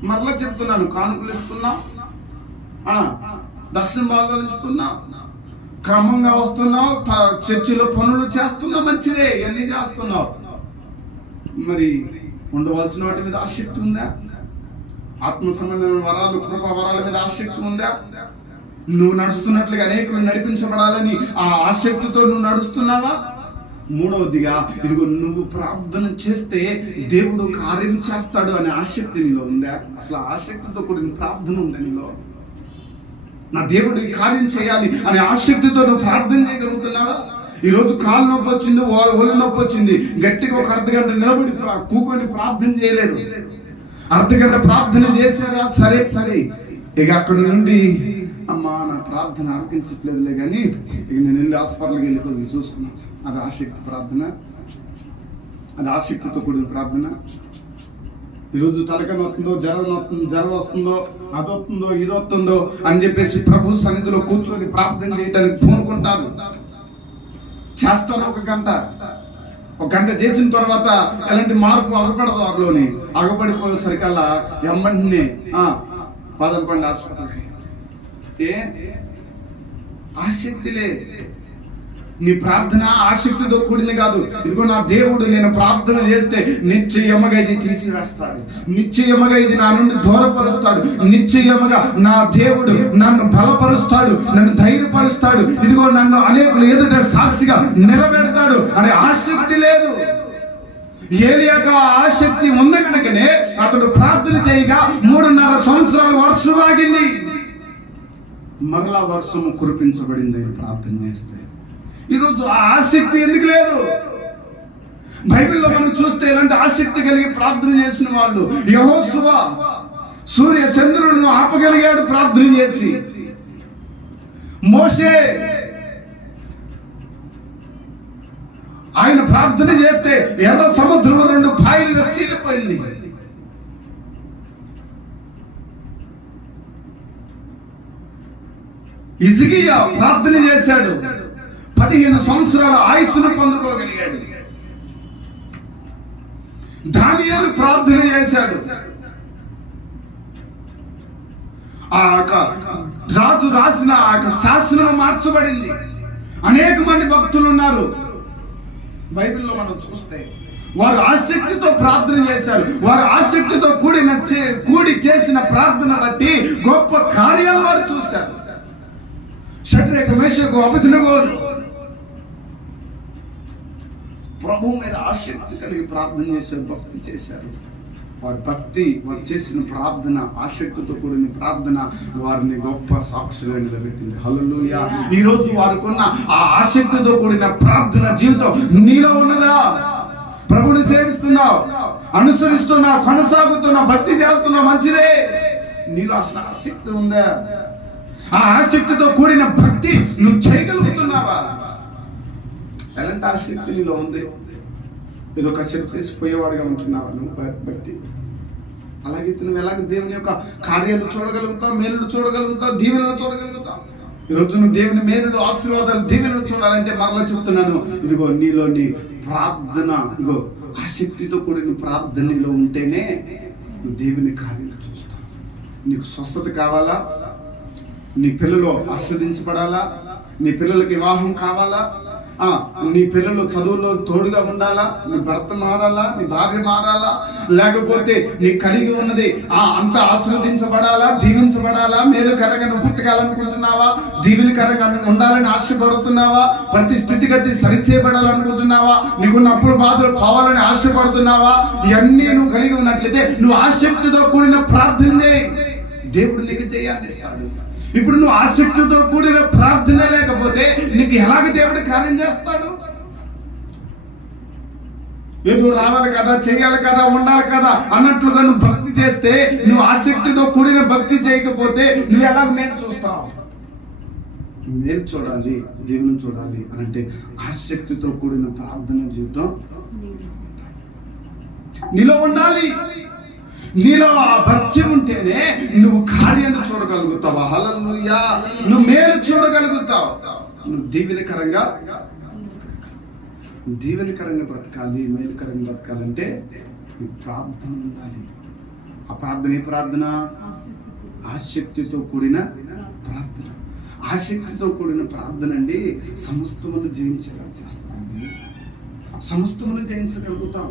మరలా చెప్తున్నాను, కానుకలు ఇస్తున్నావు, దర్శన భాగాలు ఇస్తున్నావు, క్రమంగా వస్తున్నావు, చర్చిలో పనులు చేస్తున్నావు, మంచిదే, ఇవన్నీ చేస్తున్నావు. మరి ఉండవలసిన వాటి మీద ఆసక్తి ఉందా? ఆత్మ సంబంధమైన వరాలు, కృపా వరాల మీద ఆసక్తి ఉందా? నువ్వు నడుస్తున్నట్లుగా అనేకులు నడిపించబడాలని ఆ ఆసక్తితో నువ్వు నడుస్తున్నావా? మూడవదిగా, ఇదిగో నువ్వు ప్రార్థన చేస్తే దేవుడు కార్యం చేస్తాడు అనే ఆసక్తి నీలో ఉందా? అసలు ఆసక్తితో కూడిన ప్రార్థన ఉందా నీలో? నా దేవుడు కార్యం చేయాలి అనే ఆసక్తితో నువ్వు ప్రార్థన చేయగలుగుతున్నావా? ఈరోజు కాలు నొప్పి వచ్చింది, ఒళ్ళు నొప్పి వచ్చింది, గట్టిగా ఒక అర్ధగంట నిలబడి కూకొని ప్రార్థన చేయలేరు. అర్ధగంట ప్రార్థన చేశారా? సరే సరే, ఇక అక్కడ నుండి అమ్మా నా ప్రార్థన ఆలకించట్లేదులే కానీ ఇక నేను వెళ్ళి హాస్పిటల్కి వెళ్ళి కొంచెం చూసుకున్నాను. అది ఆసక్తి ప్రార్థన? అది ఆసక్తితో కూడిన ప్రార్థన? ఈరోజు తలకని వస్తుందో, జ్వరం వస్తుందో, అదొస్తుందో ఇదొస్తుందో అని చెప్పేసి ప్రభు సన్నిధిలో కూర్చొని ప్రార్థన చేయడానికి పూనుకుంటారు. చేస్తారు ఒక గంట చేసిన తర్వాత ఎలాంటి మార్పు అగపడదు. వారిలోని అగపడిపోయేసరికల్లా ఎమ్మంటినే పదం పండి హాస్పిటల్కి. ఆసక్తిలే. నీ ప్రార్థన ఆసక్తితో కూడింది కాదు. ఇదిగో నా దేవుడు నేను ప్రార్థన చేస్తే నిశ్చయముగా ఇది తీసివేస్తాడు, నిశ్చయముగా ఇది నా నుండి దూరపరుస్తాడు, నిశ్చయముగా నా దేవుడు నన్ను బలపరుస్తాడు, నన్ను ధైర్యపరుస్తాడు, ఇదిగో నన్ను అనేకులు ఎదుట సాక్షిగా నిలబెడతాడు అనే ఆసక్తి లేదు. ఏలియాగా ఆసక్తి ఉన్న కనుకనే అతడు ప్రార్థన చేయగా 3.5 సంవత్సరాలు వర్షం ఆగింది. మరలా వర్షము కురిపించబడింది ప్రార్థన చేస్తే. ఈరోజు ఆ ఆసక్తి ఎందుకు లేదు? బైబిల్లో మనం చూస్తే ఇలాంటి ఆసక్తి కలిగి ప్రార్థన చేసిన వాళ్ళు, యెహోషువ సూర్య చంద్రులను ఆపగలిగాడు ప్రార్థన చేసి. మోషే ఆయన ప్రార్థన చేస్తే ఎర్ర సముద్రం 2 పాయలుగా చీలిపోయింది. హిజ్కియా ప్రార్థన చేశాడు, 15 సంవత్సరాల ఆయుస్సును పొందుకోగలిగాడు. దానియేలు ప్రార్థన చేశాడు, ఆ రాజు రాసిన ఆ శాసనం మార్చబడింది. అనేక మంది భక్తులు ఉన్నారు బైబిల్లో మనం చూస్తే. వారు ఆసక్తితో ప్రార్థన చేశారు. వారు ఆసక్తితో కూడి చేసిన ప్రార్థన బట్టి గొప్ప కార్యాలు వారు చూశారు. షడ్రకు, మేషకు, అబేద్నెగోలు ప్రభువు మీద ఆసక్తి కలిగి ప్రార్థన చేశారు, భక్తి చేశారు. వారు చేసిన ప్రార్థన, ఆసక్తితో కూడిన ప్రార్థన వారిని గొప్ప సాక్షులుగా నిలబెట్టింది. హల్లెలూయా. ఈ రోజు వారికున్న ఆ ఆసక్తితో కూడిన ప్రార్థన జీవితం నీలో ఉన్నదా? ప్రభుని సేవిస్తున్నావు, అనుసరిస్తున్నావు, కొనసాగుతున్నావు, భక్తి చేస్తున్నావు, మంచిదే. నీలో అసలు ఆసక్తి ఉందా? ఆ ఆసక్తితో కూడిన భక్తి నువ్వు చేయగలుగుతున్నావా? ఎలాంటి ఆసక్తి నీలో ఉంది? ఏదో కష్టం చేసిపోయేవాడుగా ఉంటున్నావా నువ్వు? భక్తి అలాగైతే నువ్వు ఎలాగ దేవుని యొక్క కార్యాలు చూడగలుగుతావు, మేలులు చూడగలుగుతావు, దీవెనలు చూడగలుగుతావు. ఈరోజు నువ్వు దేవుని మేలులు, ఆశీర్వాదాలు, దీవెనలు చూడాలంటే మరలా చెప్తున్నాను, ఇదిగో నీలోని ప్రార్థన, ఇదిగో ఆసక్తితో కూడిన ప్రార్థనలో ఉంటేనే నువ్వు దేవుని కార్యాలు చూస్తావు. నీకు స్వస్థత కావాలా, నీ పిల్లలు ఆస్వాదించబడాలా, నీ పిల్లలకి వివాహం కావాలా, నీ పిల్లలు చదువులో తోడుగా ఉండాలా, నీ భర్త మారాలా, నీ భార్య మారాలా, లేకపోతే నీ కలిగి ఉన్నది అంత ఆస్వాదించబడాలా, దీవించబడాలా, మేలుకరంగా నువ్వు బ్రతకాలనుకుంటున్నావా, దీవెనకరంగా ఉండాలని ఆశపడుతున్నావా, ప్రతి స్థితిగతి సరిచేయబడాలనుకుంటున్నావా, నీకున్న అప్పుల బాధలు పోవాలని ఆశపడుతున్నావా, ఇవన్నీ నువ్వు కలిగి ఉన్నట్లయితే నువ్వు ఆసక్తితో కూడిన ప్రార్థనే దేవుడు నీకు జయాన్ని ఇస్తాడు. ఇప్పుడు నువ్వు ఆసక్తితో కూడిన ప్రార్థన లేకపోతే నీకు ఎలాగ దేవుడు కార్యం చేస్తాడు? ఏదో రావాలి కదా, చేయాలి కదా, ఉండాలి కదా అన్నట్లుగా నువ్వు భక్తి చేస్తే, నువ్వు ఆసక్తితో కూడిన భక్తి చేయకపోతే నువ్వు ఎలా మేలు చూస్తావు? మేలు చూడాలి, దేవుని చూడాలి అని అంటే ఆసక్తితో కూడిన ప్రార్థన జీవితం నీలో ఉండాలి. నీలో ఆ భక్తి ఉంటేనే నువ్వు కార్యాన్ని చూడగలుగుతావు. హల్లెలూయా. నువ్వు మేలు చూడగలుగుతావు. నువ్వు దీవెనకరంగా బ్రతకాలి, మేలుకరంగా బ్రతకాలంటే ప్రార్థన ఉండాలి. ఆ ప్రార్థన ఏ ప్రార్థన? ఆసక్తితో కూడిన ప్రార్థన. ఆసక్తితో కూడిన ప్రార్థన అండి సమస్తమును జయించేలా చేస్తామండి. సమస్తమును జయించగలుగుతాం.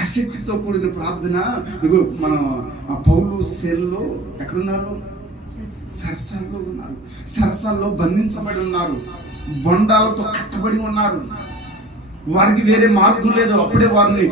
ఆసక్తితో కూడిన ప్రార్థన. ఇగో మన పౌలు సేల్లో ఎక్కడున్నారు? సరసాల్లో ఉన్నారు. సరసాల్లో బంధించబడి ఉన్నారు, బొండాలతో కట్టబడి ఉన్నారు. వారికి వేరే మార్గం లేదు. అప్పుడే వారిని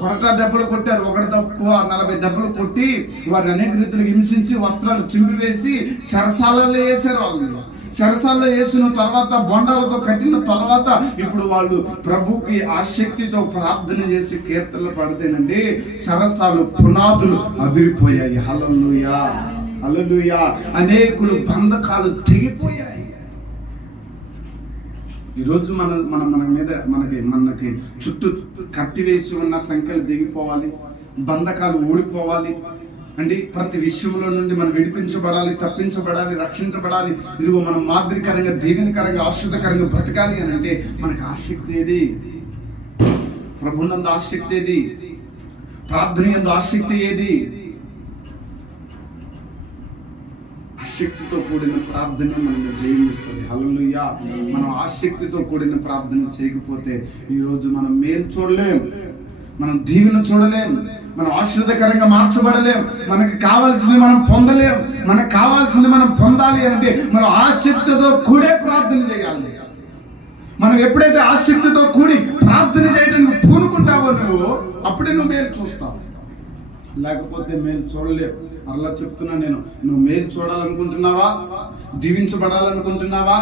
కొరటా దెబ్బలు కొట్టారు. ఒకటి తక్కువ 40 దెబ్బలు కొట్టి వారిని అనేక రీతిలో హింసించి వస్త్రాలు చింపివేసి సరసాలలో వేశారు. వాళ్ళు చెరసాల్లో వేసిన తర్వాత, బొండాలతో కట్టిన తర్వాత ఇప్పుడు వాళ్ళు ప్రభుకి ఆసక్తితో ప్రార్థన చేసి కీర్తనలు పడితేనండి సరసాలు పునాదులు అదిరిపోయాయి. హల్లెలూయా, హల్లెలూయా. అనేకులు బంధకాలు తెగిపోయాయి. ఈరోజు మన మీద మనకి చుట్టూ కట్టివేసి ఉన్న సంఖ్యలు దిగిపోవాలి, బంధకాలు ఊడిపోవాలి అండి. ప్రతి విషయంలో నుండి మనం విడిపించబడాలి, తప్పించబడాలి, రక్షించబడాలి. ఇదిగో మనం మాదిరికరంగా, దీవెనకరంగా, ఆశ్రితకరంగా బ్రతకాలి అని అంటే మనకి ఆసక్తి ఏది? ప్రభునందు ఆసక్తి ఏది? ప్రార్థన యందు ఆసక్తి ఏది? ఆసక్తితో కూడిన ప్రార్థనే మనల్ని జయిస్తుంది. హల్లెలూయా. మనం ఆసక్తితో కూడిన ప్రార్థన చేయకపోతే ఈరోజు మనం మేలు చూడలేం, మనం దీవెన చూడలేం, మనం ఆశ్రదకరంగా మార్చబడలేం, మనకి కావాల్సింది మనం పొందలేం. మనకు కావాల్సింది మనం పొందాలి అంటే మనం ఆసక్తితో కూడే ప్రార్థన చేయాలి. మనం ఎప్పుడైతే ఆసక్తితో కూడి ప్రార్థన చేయడానికి పూనుకుంటావో నువ్వు, అప్పుడే నువ్వు మేలు చూస్తావు. లేకపోతే మేలు చూడలేవు. అలా చెప్తున్నా నేను. నువ్వు మేలు చూడాలనుకుంటున్నావా? దీవించబడాలనుకుంటున్నావా?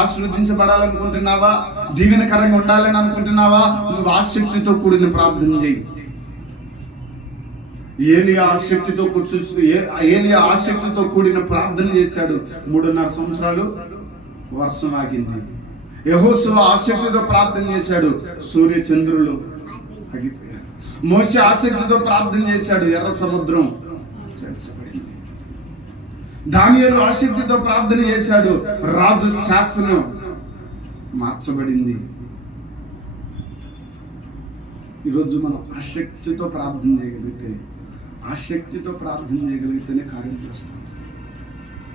ఆశీర్వదించబడాలనుకుంటున్నావా? దీవెనకరంగా ఉండాలని అనుకుంటున్నావా? నువ్వు ఆసక్తితో కూడిన ప్రార్థన చేయి. ఏలియా ఆసక్తితో కూడిన ప్రార్థన చేశాడు. 3.5 సంవత్సరాలు వర్షం ఆగింది. యెహోషువ ఆసక్తితో ప్రార్థన చేశాడు. సూర్య చంద్రులు ఆగిపోయారు. మోషే ఆసక్తితో ప్రార్థన చేశాడు. ఎర్ర సముద్రం చలించబడింది. దానియేలు ఆసక్తితో ప్రార్థన చేశాడు. రాజు శాసనం మార్చబడింది. ఈరోజు మనం ఆసక్తితో ప్రార్థన చేయగలిగితేనే కార్యం చేస్తాం.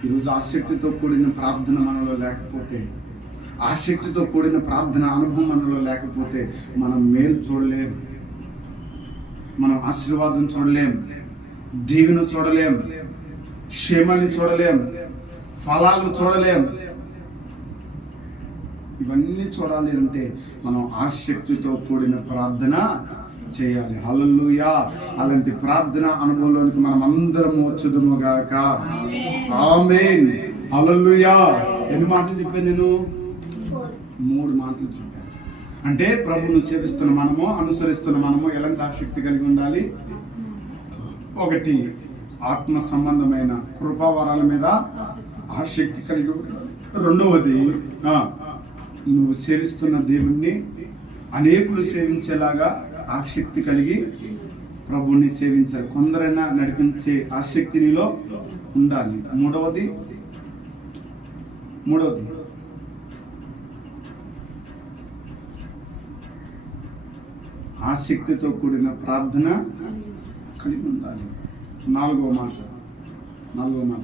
ఈరోజు ఆసక్తితో కూడిన ప్రార్థన మనలో లేకపోతే, ఆసక్తితో కూడిన ప్రార్థన అనుభవం మనలో లేకపోతే మనం మేలు చూడలేం, మనం ఆశీర్వాదం చూడలేం, దీవెన చూడలేం, క్షేమాన్ని చూడలేం, ఫలాలు చూడలేం. ఇవన్నీ చూడాలి అంటే మనం ఆసక్తితో కూడిన ప్రార్థన చేయాలి. హల్లెలూయా. అలాంటి ప్రార్థన అనుభవంలోనికి మనం అందరం వచ్చుదుము గాక. ఆమేన్. హల్లెలూయా. ఎన్ని మాటలు చెప్పాను నేను? 3 మాటలు చెప్పాను. అంటే ప్రభువును సేవిస్తున్న మనము, అనుసరిస్తున్న మనము ఎలాంటి ఆసక్తి కలిగి ఉండాలి? 1, ఆత్మ సంబంధమైన కృపావరాల మీద ఆసక్తి కలిగి ఉండాలి. 2వది, నువ్వు సేవిస్తున్న దేవుణ్ణి అనేకులు సేవించేలాగా ఆసక్తి కలిగి ప్రభువుని సేవించాలి. కొందరైనా నడిపించే ఆసక్తి నీలో ఉండాలి. మూడవది ఆసక్తితో కూడిన ప్రార్థన కలిగి ఉండాలి. నాలుగవ మాట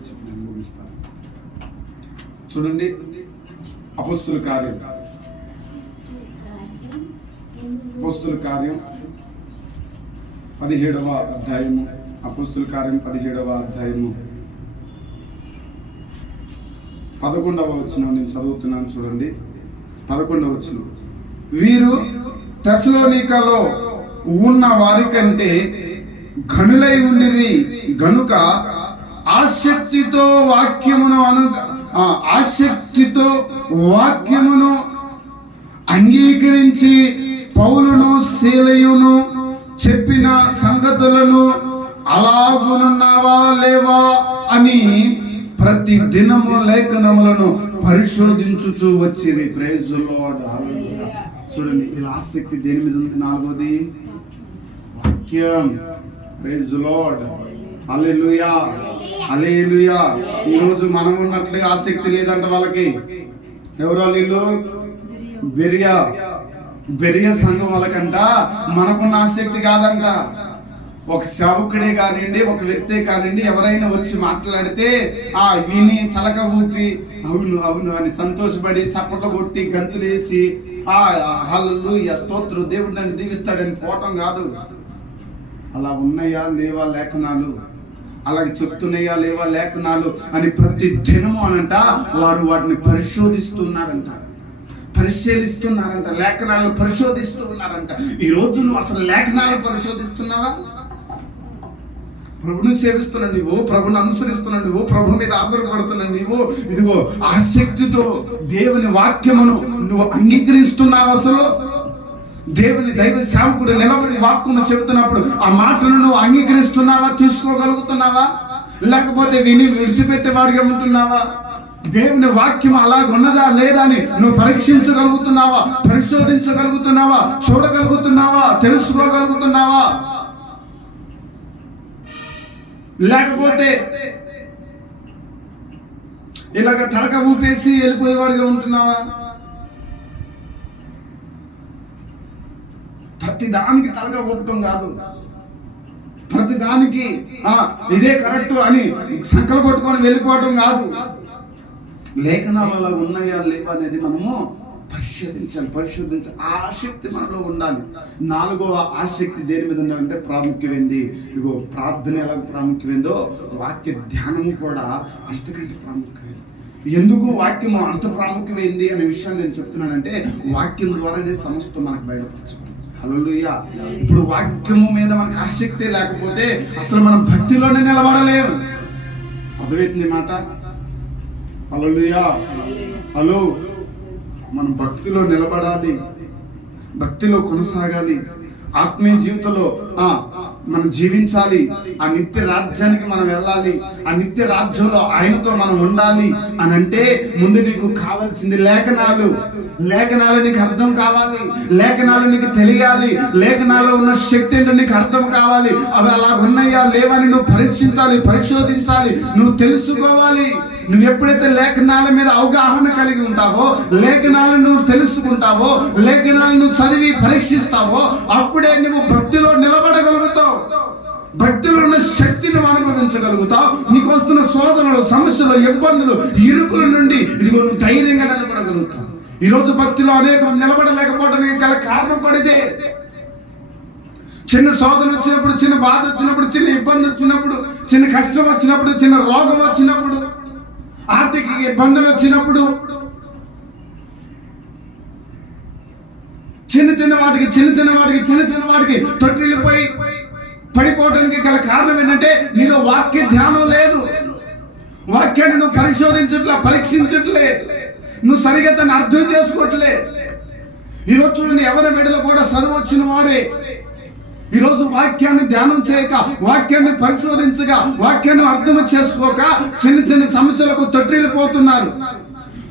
చెప్పి నేను ముగిస్తాను. చూడండి, అపోస్తుల కార్యం 17వ అధ్యాయము. అపోస్తుల కార్యం 17వ అధ్యాయము 11వ వచనం నేను చదువుతున్నాను. చూడండి, 11వ వచనం. వీరు తెస్సలోనికలో ఉన్న వారి కంటే ఘనులై ఉండిరి గనుక ఆసక్తితో వాక్యమును అంగీకరించి పౌలును శీలయును చెప్పిన సంగతులను అలాగునున్నావా లేవా అని ప్రతి దినము లేఖనములను పరిశోధించుచూ వచ్చింది. Praise the Lord. హల్లెలూయా. చూడండి, ఇలా ఆసక్తి దేని మీద ఉంది? నాలుగోది వాక్యం. Praise the Lord. హల్లెలూయా, హల్లెలూయా. ఈరోజు మనం ఉన్నట్లుగా ఆసక్తి లేదంట వాళ్ళకి. ఎవరో వీళ్ళు బెరియా సంఘం వాళ్ళకంట మనకున్న ఆసక్తి కాదంట. ఒక సేవకుడే కానివ్వండి, ఒక వ్యక్తే కానివ్వండి, ఎవరైనా వచ్చి మాట్లాడితే విని తలక ఊపి అవును అవును అని సంతోషపడి చప్పట్లు కొట్టి గంతులేసి హల్లెలూయా స్తోత్రం దేవుడు నన్ను దీవిస్తాడని పోవటం కాదు. అలా ఉన్నాయా లేవా లేఖనాలు, అలాగే చెప్తున్నాయా లేవా లేఖనాలు అని ప్రతి దినము అనంట వారు వాటిని పరిశోధిస్తున్నారంట, లేఖనాలను పరిశోధిస్తూ ఉన్నారంట. ఈ రోజు నువ్వు అసలు లేఖనాలను పరిశోధిస్తున్నావా? ప్రభుని సేవిస్తున్నావు నీవు, ప్రభుని అనుసరిస్తున్నావు నీవు, ప్రభు మీద ఆధారపడుతున్నావు నీవు. ఇదిగో ఆసక్తితో దేవుని వాక్యమును నువ్వు అంగీకరిస్తున్నావు. అసలు దేవుని దైవ సేవకుడు నిలబడి వాక్యము చెబుతున్నప్పుడు ఆ మాటను నువ్వు అంగీకరిస్తున్నావా, తీసుకోగలుగుతున్నావా? లేకపోతే విని విడిచిపెట్టేవాడిగా ఉంటున్నావా? దేవుని వాక్యం అలాగున్నదా లేదా అని నువ్వు పరీక్షించగలుగుతున్నావా, పరిశోధించగలుగుతున్నావా, చూడగలుగుతున్నావా, తెలుసుకోగలుగుతున్నావా? లేకపోతే ఇలాగ తడక ఊపేసి వెళ్ళిపోయేవాడిగా ఉంటున్నావా? ప్రతి దానికి తలక ఊపటం కాదు, ప్రతి దానికి ఇదే కరెక్ట్ అని సంకలు కొట్టుకొని వెళ్ళిపోవటం కాదు. లేఖనాలలో ఉన్నాయా లేవా అనేది మనము పరిశోధించాలి. ఆసక్తి మనలో ఉండాలి. నాలుగవ ఆసక్తి దేని మీద ఉండాలంటే ప్రాముఖ్యమైంది. ఇగో ప్రార్థన ఎలా ప్రాముఖ్యమైందో వాక్య ధ్యానము కూడా అంతకంటే ప్రాముఖ్యమైంది. ఎందుకు వాక్యము అంత ప్రాముఖ్యమైంది అనే విషయాన్ని నేను చెప్తున్నానంటే వాక్యం ద్వారానే సమస్తం మనకు బయటపరచుకుంటుంది. హల్లెలూయా. ఇప్పుడు వాక్యము మీద మనకు ఆసక్తి లేకపోతే అసలు మనం భక్తిలోనే నిలబడలేము. అర్థమవుతుంది మాట? హల్లెలూయా. హలో, మనం భక్తిలో నిలబడాలి, భక్తిలో కొనసాగాలి, ఆత్మీయ జీవితంలో మనం జీవించాలి. ఆ నిత్య రాజ్యానికి మనం వెళ్ళాలి. ఆ నిత్య రాజ్యంలో ఆయనతో మనం ఉండాలి అని అంటే ముందు నీకు కావాల్సింది లేఖనాలు. లేఖనాలు నీకు అర్థం కావాలి, లేఖనాలు నీకు తెలియాలి, లేఖనాల్లో ఉన్న శక్తి ఏంటో నీకు అర్థం కావాలి. అవి అలా ఉన్నాయా లేవని నువ్వు పరీక్షించాలి, పరిశోధించాలి, నువ్వు తెలుసుకోవాలి. నువ్వు ఎప్పుడైతే లేఖనాల మీద అవగాహన కలిగి ఉంటావో, లేఖనాలను నువ్వు తెలుసుకుంటావో, లేఖనాలను నువ్వు చదివి పరీక్షిస్తావో అప్పుడే నువ్వు భక్తిలో నిలబడగలుగుతావు, భక్తిలో ఉన్న శక్తిని అనుభవించగలుగుతావు. నీకు వస్తున్న శోధనలు, సమస్యలు, ఇబ్బందులు, ఇరుకుల నుండి ఇదిగో నువ్వు ధైర్యంగా నిలబడగలుగుతావు. ఈ రోజు భక్తిలో అనేకం నిలబడలేకపోవడానికి గల కారణం పడితే చిన్న శోధన వచ్చినప్పుడు, చిన్న బాధ వచ్చినప్పుడు, చిన్న ఇబ్బంది వచ్చినప్పుడు, చిన్న కష్టం వచ్చినప్పుడు, చిన్న రోగం వచ్చినప్పుడు, ఆర్థిక ఇబ్బందులు వచ్చినప్పుడు, చిన్న చిన్న వాటికి తొట్టిల్లిపోయి పడిపోవడానికి గల కారణం ఏంటంటే నీలో వాక్య ధ్యానం లేదు. వాక్యాన్ని నువ్వు పరీక్షించట్లే, నువ్వు సరిగ్గా దాన్ని అర్థం చేసుకోవట్లే. ఈరోజు చూడండి, ఎవరి మెడలో కూడా చదువు వచ్చిన వారే ఈరోజు వాక్యాన్ని ధ్యానం చేయక, వాక్యాన్ని పరిశోధించగా, వాక్యాన్ని అర్థం చేసుకోక చిన్న చిన్న సమస్యలకు తొట్టిల్లిపోతున్నారు.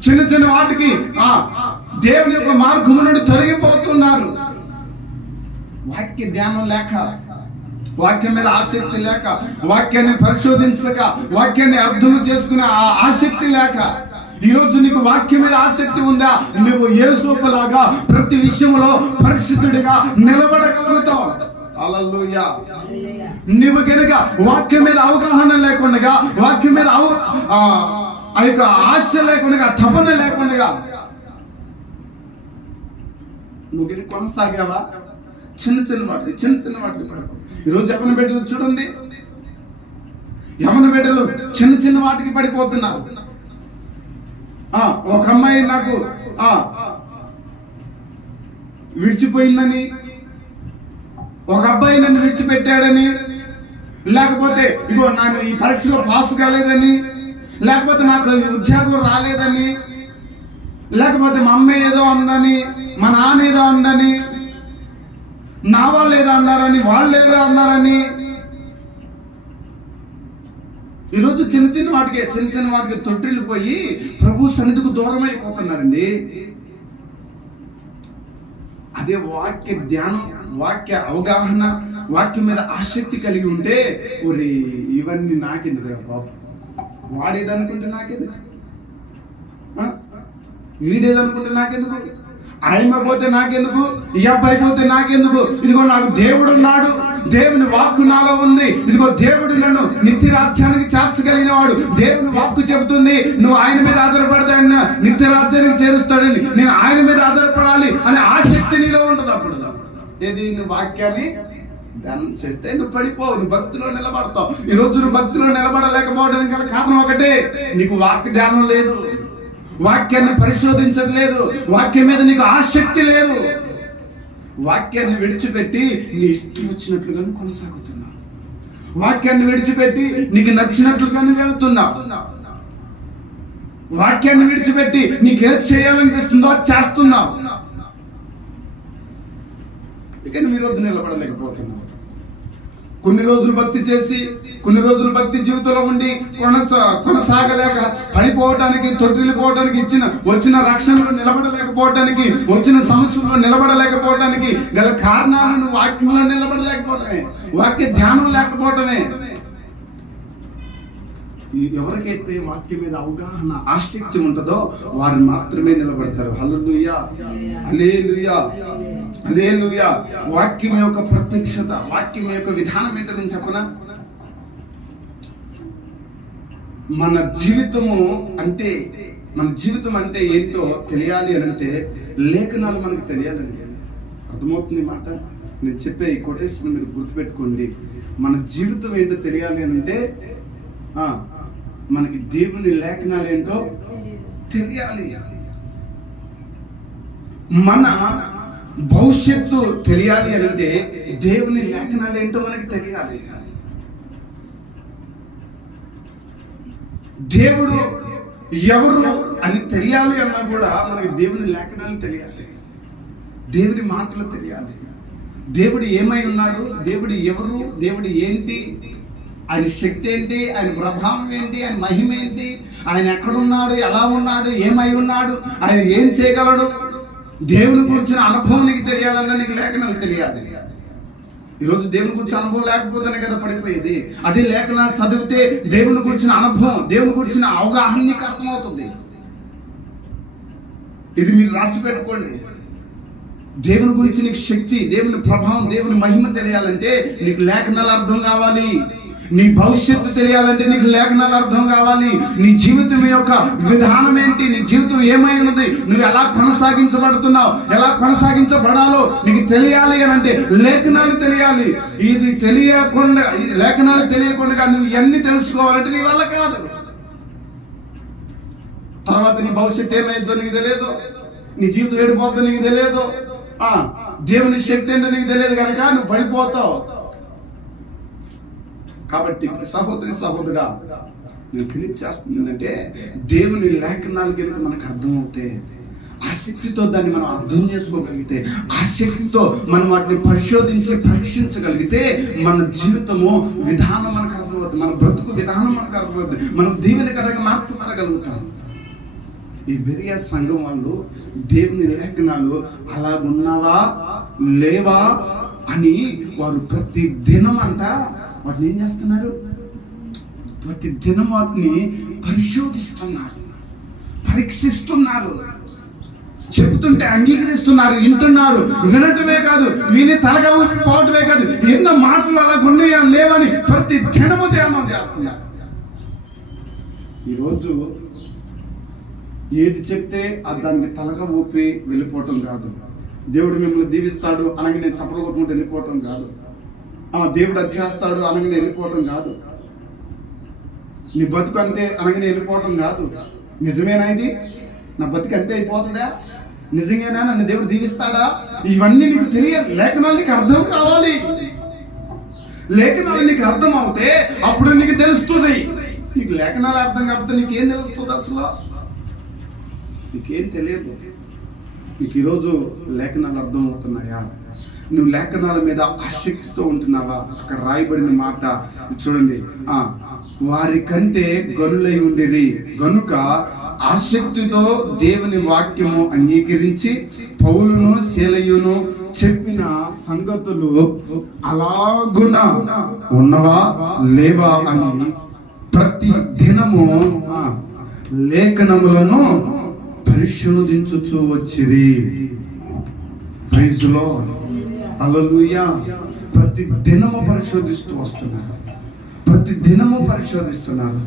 చిన్న చిన్న వాటికి దేవుని యొక్క మార్గము నుండి తొలగిపోతున్నారు. వాక్య ధ్యానం లేక, వాక్యం మీద ఆసక్తి లేక, వాక్యాన్ని పరిశోధించక, వాక్యాన్ని అర్థం చేసుకునే ఆసక్తి లేక ఈరోజు నీకు వాక్యం మీద ఆసక్తి ఉందా? నువ్వు యేసులాగా ప్రతి విషయంలో పరిశుద్ధుడిగా నిలబడగలుగుతావు. హల్లెలూయా. నువ్వు కనుక వాక్యం మీద అవగాహన లేకుండా, వాక్యం మీద ఆ యొక్క ఆశ లేకుండా, తపన లేకుండా నువ్వు కనుక కొనసాగావా, చిన్న చిన్న వాటికి పడకు. ఈరోజు యవన బిడ్డలు చూడండి, యవన బిడ్డలు చిన్న వాటికి పడిపోతున్నారు. ఒక అమ్మాయి నాకు విడిచిపోయిందని, ఒక అబ్బాయి నన్ను విడిచిపెట్టాడని, లేకపోతే ఇగో నాకు ఈ పరీక్షలో పాస్ కాలేదని, లేకపోతే నాకు ఉద్యోగం రాలేదని, లేకపోతే మా అమ్మ ఏదో అందని, మా నాన్న ఏదో అందని, నా వాళ్ళు ఏదో అన్నారని, వాళ్ళు ఏదో అన్నారని, ఈరోజు చిన్న వాటికి తొట్టిల్లిపోయి ప్రభు సన్నిధికి దూరం అయిపోతున్నారండి. అదే వాక్య ధ్యానం, వాక్య అవగాహన, వాక్యం మీద ఆసక్తి కలిగి ఉంటే, ఒరే ఇవన్నీ నాకెందుకు బాబు, వాడేదనుకుంటే నాకెందుకు, వీడేదనుకుంటే నాకెందుకు, ఆయన పోతే నాకెందుకు, ఈ అబ్బాయి పోతే నాకెందుకు, ఇదిగో నాకు దేవుడు ఉన్నాడు, దేవుని వాక్కు నాలో ఉంది, ఇదిగో దేవుడు నన్ను నిత్య రాజ్యానికి చేర్చగలిగిన వాడు, దేవుని వాక్కు చెబుతుంది నువ్వు ఆయన మీద ఆధారపడితే ఆయన నిత్య రాజ్యానికి చేరుస్తాడని, నేను ఆయన మీద ఆధారపడాలి అనే ఆసక్తి నీలో ఉంటుంది. అప్పుడు ఏది నువ్వు వాక్యాన్ని ధ్యానం చేస్తే నువ్వు పడిపోవు, నువ్వు భక్తిలో నిలబడతావు. ఈ రోజు నువ్వు భక్తిలో నిలబడలేకపోవడానికి గల కారణం ఒకటే, నీకు వాక్య ధ్యానం లేదు, వాక్యాన్ని పరిశోధించట్లేదు, వాక్యం మీద నీకు ఆసక్తి లేదు. వాక్యాన్ని విడిచిపెట్టి నీ ఇష్టం వచ్చినట్లుగా కొనసాగుతున్నావు, వాక్యాన్ని విడిచిపెట్టి నీకు నచ్చినట్లుగానే వెళుతున్నావు, వాక్యాన్ని విడిచిపెట్టి నీకేది చేయాలనిపిస్తుందో చేస్తున్నావు. ఇక నువ్వు ఈరోజు నిలబడలేకపోతున్నావు. కొన్ని రోజులు భక్తి చేసి, కొన్ని రోజులు భక్తి జీవితంలో ఉండి కొనసాగలేక పడిపోవటానికి, తొట్టిల్లిపోవటానికి, వచ్చిన రక్షణలో నిలబడలేకపోవటానికి, వచ్చిన సమస్యల్లో నిలబడలేకపోవటానికి గల కారణాలు నువ్వు వాక్యంలో నిలబడలేకపోవటమే, వాక్య ధ్యానం లేకపోవటమే. ఎవరికైతే వాక్యం మీద అవగాహన, ఆసక్తి ఉంటుందో వారు మాత్రమే నిలబడతారు. హల్లెలూయా, హల్లెలూయా, హల్లెలూయా. వాక్యం యొక్క ప్రత్యక్షత, వాక్యం యొక్క విధానం ఏంటో నేను చెప్పనా? మన జీవితం అంటే ఏంటో తెలియాలి అని అంటే లేఖనాలు మనకు తెలియాలండి. అర్థమవుతుంది మాట? నేను చెప్పే ఈ కొటేషన్ మీరు గుర్తుపెట్టుకోండి. మన జీవితం ఏంటో తెలియాలి అని అంటే మనకి దేవుని లేఖనాలు ఏంటో తెలియాలి. మన భవిష్యత్తు తెలియాలి అని అంటే దేవుని లేఖనాలు ఏంటో మనకి తెలియాలి. దేవుడు ఎవరు అని తెలియాలి అన్నా కూడా మనకి దేవుని లేఖనాలు తెలియాలి, దేవుని మాటలు తెలియాలి. దేవుడు ఏమై ఉన్నాడు, దేవుడు ఎవరు, దేవుడు ఏంటి, ఆయన శక్తి ఏంటి, ఆయన ప్రభావం ఏంటి, ఆయన మహిమ ఏంటి, ఆయన ఎక్కడున్నాడు, ఎలా ఉన్నాడు, ఏమై ఉన్నాడు, ఆయన ఏం చేయగలడు, దేవుని గురించిన అనుభవం నీకు తెలియాలన్నా నీకు లేఖనాలు తెలియాలి. ఈరోజు దేవుని గురించి అనుభవం లేకపోతేనే కదా పడిపోయేది. అదే లేఖనాలు చదివితే దేవుని గురించిన అనుభవం, దేవుని గురించిన అవగాహన నీకు అర్థమవుతుంది. ఇది మీరు రాసి పెట్టుకోండి. దేవుని గురించి నీకు శక్తి, దేవుని ప్రభావం, దేవుని మహిమ తెలియాలంటే నీకు లేఖనాలు అర్థం కావాలి. నీ భవిష్యత్తు తెలియాలంటే నీకు లేఖనాలు అర్థం కావాలి. నీ జీవితం యొక్క విధానం ఏంటి, నీ జీవితం ఏమై ఉన్నది, నువ్వు ఎలా కొనసాగించబడుతున్నావు, ఎలా కొనసాగించబడాలో నీకు తెలియాలి అని అంటే లేఖనాలు తెలియాలి. ఇది తెలియకుండా, లేఖనాలు తెలియకుండా నువ్వు ఎన్ని తెలుసుకోవాలంటే నీ వల్ల కాదు. తర్వాత నీ భవిష్యత్తు ఏమైందో నీకు తెలియదు, నీ జీవితం ఏడిపోతుందో నీకు తెలియదు, దేవుని శక్తి ఏంటో నీకు తెలియదు కనుక నువ్వు పడిపోతావు. కాబట్టి సహోదరా నేను తెలియజేస్తుంది ఏంటంటే దేవుని లేఖనాలు కనుక మనకు అర్థమవుతే, ఆసక్తితో దాన్ని మనం అర్థం చేసుకోగలిగితే, ఆసక్తితో మనం వాటిని పరీక్షించగలిగితే మన జీవితము విధానం మనకు అర్థమవుతుంది, మన బ్రతుకు విధానం మనకు అర్థమవుతుంది, మనం దీవెనకరంగా మార్చబడగలుగుతాం. ఈ బెరియా సంఘం వాళ్ళు దేవుని లేఖనాలు అలాగున్నావా లేవా అని వారు ప్రతి దినం వాటిని ఏం చేస్తున్నారు, ప్రతి దినం వాటిని పరిశోధిస్తున్నారు. పరీక్షిస్తున్నారు. చెబుతుంటే అంగీకరిస్తున్నారు, వింటున్నారు. వినటమే కాదు, విని తలగా పోవటమే కాదు, ఎన్నో మాటలు అలా కొన్ని లేవని ప్రతి క్షణము ధ్యానం చేస్తున్నారు. ఈరోజు ఏది చెప్తే దాన్ని తలగా ఊపి వెళ్ళిపోవటం కాదు. దేవుడు మిమ్మల్ని దీవిస్తాడు అనగా నేను చప్పలు కొట్టుకుంటూ వెళ్ళిపోవటం కాదు. దేవుడు అది చేస్తాడు అనగానే వెళ్ళిపోవటం కాదు. నీ బతుకు అంతే అనగానే వెళ్ళిపోవటం కాదు. నిజమేనా ఇది? నా బతుకు అంతే అయిపోతుందా? నిజంగానా నన్ను దేవుడు దీవిస్తాడా? ఇవన్నీ నీకు తెలియాలి. లేఖనాలు నీకు అర్థం కావాలి. లేఖనాలు నీకు అర్థం అవుతే అప్పుడు నీకు తెలుస్తుంది. నీకు లేఖనాలు అర్థం కాకపోతే నీకేం తెలుస్తుంది? అసలు నీకేం తెలియదు. నీకు ఈరోజు లేఖనాలు అర్థం అవుతున్నాయా? నువ్వు లేఖనాల మీద ఆసక్తితో ఉంటున్నావా? అక్కడ రాయబడిన మాట చూడండి, వారి కంటే గనులై ఉండిరి గనుక ఆసక్తితో దేవుని వాక్యము అంగీకరించి పౌలును శీలయును చెప్పిన సంగతులు అలాగున ఉన్నవా లేవా అని ప్రతి దినము లేఖనములను పరిశోధించుచూ వచ్చిరి. ప్రైజ్ లార్డ్, హల్లెలూయా. ప్రతి దినము పరిశోధిస్తూ వస్తున్నారు. ప్రతి దినము పరిశోధిస్తున్నారు.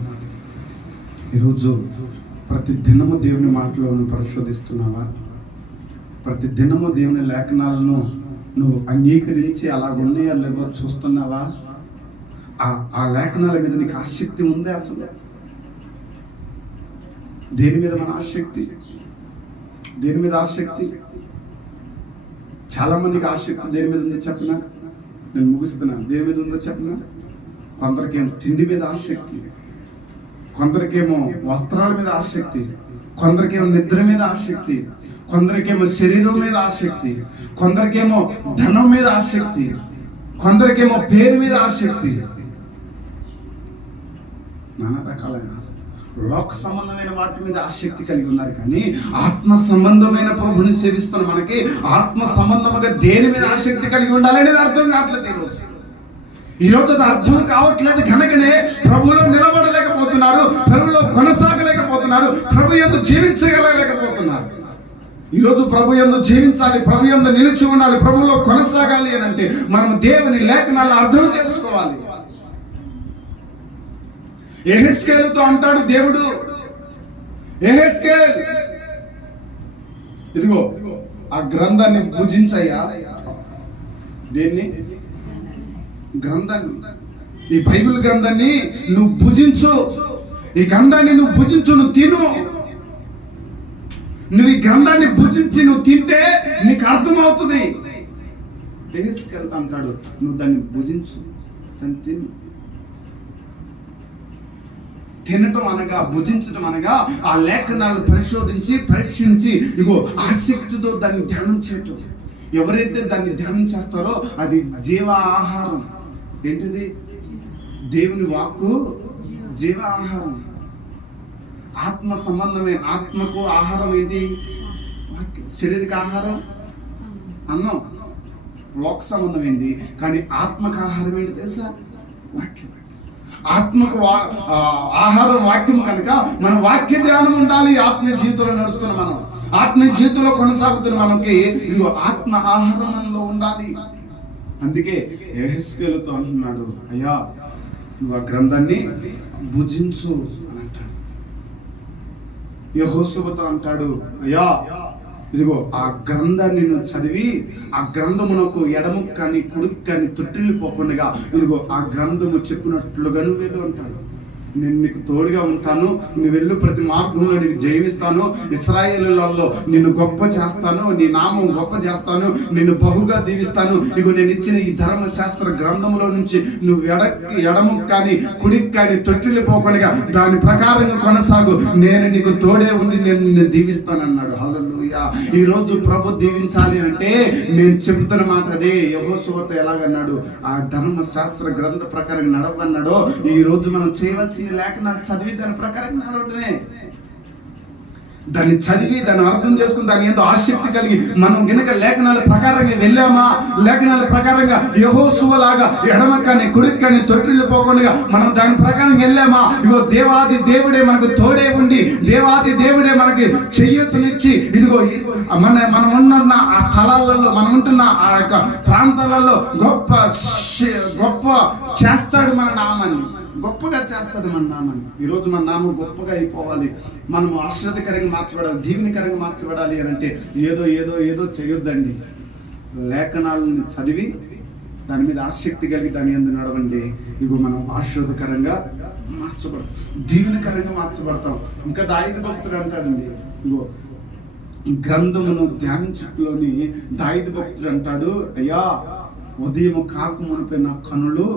ఈరోజు ప్రతి దినము దేవుని మాటలను పరిశోధిస్తున్నావా? ప్రతి దినము దేవుని లేఖనాలను నువ్వు అంగీకరించి అలాగున్నాయా లేవో చూస్తున్నావా? ఆ లేఖనాల మీద నీకు ఆసక్తి ఉందే? అసలు దేని మీద మన ఆసక్తి? దేని మీద ఆసక్తి? చాలా మందికి ఆసక్తి దేని మీద ఉందో చెప్పినా, నేను ముగిస్తున్నాను. దేని మీద ఉందో చెప్పినా, కొందరికేమో తిండి మీద ఆసక్తి, కొందరికేమో వస్త్రాల మీద ఆసక్తి, కొందరికేమో నిద్ర మీద ఆసక్తి, కొందరికేమో శరీరం మీద ఆసక్తి, కొందరికేమో ధనం మీద ఆసక్తి, కొందరికేమో పేరు మీద ఆసక్తి. నానా రకాలైన లోక సంబంధమైన వాటి మీద ఆసక్తి కలిగి ఉన్నారు. కానీ ఆత్మ సంబంధమైన ప్రభుని సేవిస్తున్న మనకి ఆత్మ సంబంధముగా దేని మీద ఆసక్తి కలిగి ఉండాలనేది అర్థం కావట్లేదు. ఈరోజు అది అర్థం కావట్లేదు కనుకనే ప్రభువులో నిలబడలేకపోతున్నారు, ప్రభువులో కొనసాగలేకపోతున్నారు, ప్రభు యందు జీవించగలలేకపోతున్నారు. ఈరోజు ప్రభు యందు జీవించాలి, ప్రభు యందు నిలిచి ఉండాలి, ప్రభువులో కొనసాగాలి అని అంటే మనం దేవుని లేఖనాలను అర్థం చేసుకోవాలి. యెహెజ్కేలుతో అంటాడు దేవుడు, యెహెజ్కేల్ ఇదిగో ఆ గ్రంథాన్ని భుజించయ్యా. దేన్ని? గ్రంథాన్ని. ఈ బైబిల్ గ్రంథాన్ని నువ్వు భుజించు. ఈ గ్రంథాన్ని నువ్వు భుజించు, నువ్వు తిను. నువ్వు ఈ గ్రంథాన్ని భుజించి నువ్వు తింటే నీకు అర్థమవుతుంది. యెహెజ్కేల్ అంటాడు, నువ్వు దాన్ని భుజించు, దాన్ని తిను. తినటం అనగా, భుజించడం అనగా ఆ లేఖనాలను పరిశోధించి పరీక్షించి ఇగో ఆసక్తితో దాన్ని ధ్యానం చేయటం. ఎవరైతే దాన్ని ధ్యానం చేస్తారో అది జీవ ఆహారం. ఏంటిది? దేవుని వాక్కు జీవ ఆహారం. ఆత్మ సంబంధమైన ఆత్మకు ఆహారం ఏంటి? శరీరక ఆహారం అన్నం. లోక సంబంధమైంది. కానీ ఆత్మకు ఆహారం ఏంటి తెలుసా? వాక్యం. ఆత్మకు ఆహారం వాక్యం కనుక మన వాక్య ధ్యానం ఉండాలి. ఆత్మీయ జీవితంలో నడుస్తున్న మనం, ఆత్మీయ జీవితంలో కొనసాగుతున్న మనకి ఇదిగో ఆత్మ ఆహారంలో ఉండాలి. అందుకే యెహెజ్కేలుతో అంటున్నాడు, అయ్యా నువ్వు ఆ గ్రంథాన్ని భుజించు అని అంటాడు. యెహోషువతో అంటాడు, అయ్యా ఇదిగో ఆ గ్రంథాన్ని నువ్వు చదివి ఆ గ్రంథమునకు ఎడము కానీ కుడుకు కానీ తొట్టిల్లిపోకుండా ఇదిగో ఆ గ్రంథము చెప్పినట్లుగా నువ్వు వెళ్ళు అంటాడు. నేను నీకు తోడుగా ఉంటాను, నువ్వు వెళ్ళు ప్రతి మార్గంలో నీకు జయిస్తాను, ఇశ్రాయేలులలో నిన్ను గొప్ప చేస్తాను, నీ నామం గొప్ప చేస్తాను, నిన్ను బహుగా దీవిస్తాను. ఇగో నేను ఇచ్చిన ఈ ధర్మశాస్త్ర గ్రంథంలో నుంచి నువ్వు ఎడము కానీ కుడికి కానీ తొట్టిల్లిపోకుండా దాని ప్రకారంగా కొనసాగు, నేను నీకు తోడే ఉండి నేను నిన్ను దీవిస్తానన్నాడు. హల్లెలూయా. ఈ రోజు ప్రభు దీవించాలి అంటే నేను చెబుతున్న మాట అదే. యెహోషువతో ఎలాగన్నాడు? ఆ ధర్మశాస్త్ర గ్రంథ ప్రకారం నడవన్నాడో ఈ రోజు మనం చేయవలసిన లేఖనాలు చదివి దాని ప్రకారం నడవడమే. దాన్ని చదివి దాన్ని అర్థం చేసుకుని దాన్ని ఎంతో ఆసక్తి కలిగి మనం గనుక లేఖనాల ప్రకారంగా వెళ్ళామా, లేఖనాల ప్రకారంగా యెహోషువలాగా ఎడమకాని కుడికాని తొట్టిల్లు పోకుండా మనం దాని ప్రకారం వెళ్ళామా, ఇదిగో దేవాది దేవుడే మనకు తోడే ఉండి దేవాది దేవుడే మనకి చెయ్యతునిచ్చి ఇదిగో మనం ఉన్న ఆ స్థలాలలో మనం ఉంటున్న ఆ యొక్క ప్రాంతాలలో గొప్ప చేస్తాడు మన నామాన్ని, గొప్పగా చేస్తాడు మన నామాన్ని. ఈరోజు మన నామం గొప్పగా అయిపోవాలి, మనం ఆశ్చర్యకరంగా మార్చబడాలి, దీవెనకరంగా మార్చబడాలి అని అంటే ఏదో ఏదో ఏదో చేయొద్దండి. లేఖనాలను చదివి దాని మీద ఆసక్తి కలిగి దాని యందు నడవండి. ఇగో మనం ఆశ్చర్యకరంగా మార్చబడతాం, దీవెనకరంగా మార్చబడతాం. ఇంకా దావీదు భక్తుడు అంటాడండి, ఇగో గ్రంథమును ధ్యానించులోని దావీదు భక్తుడు అంటాడు, అయ్యా ఉదయం కాకు మునిపే నా కనులు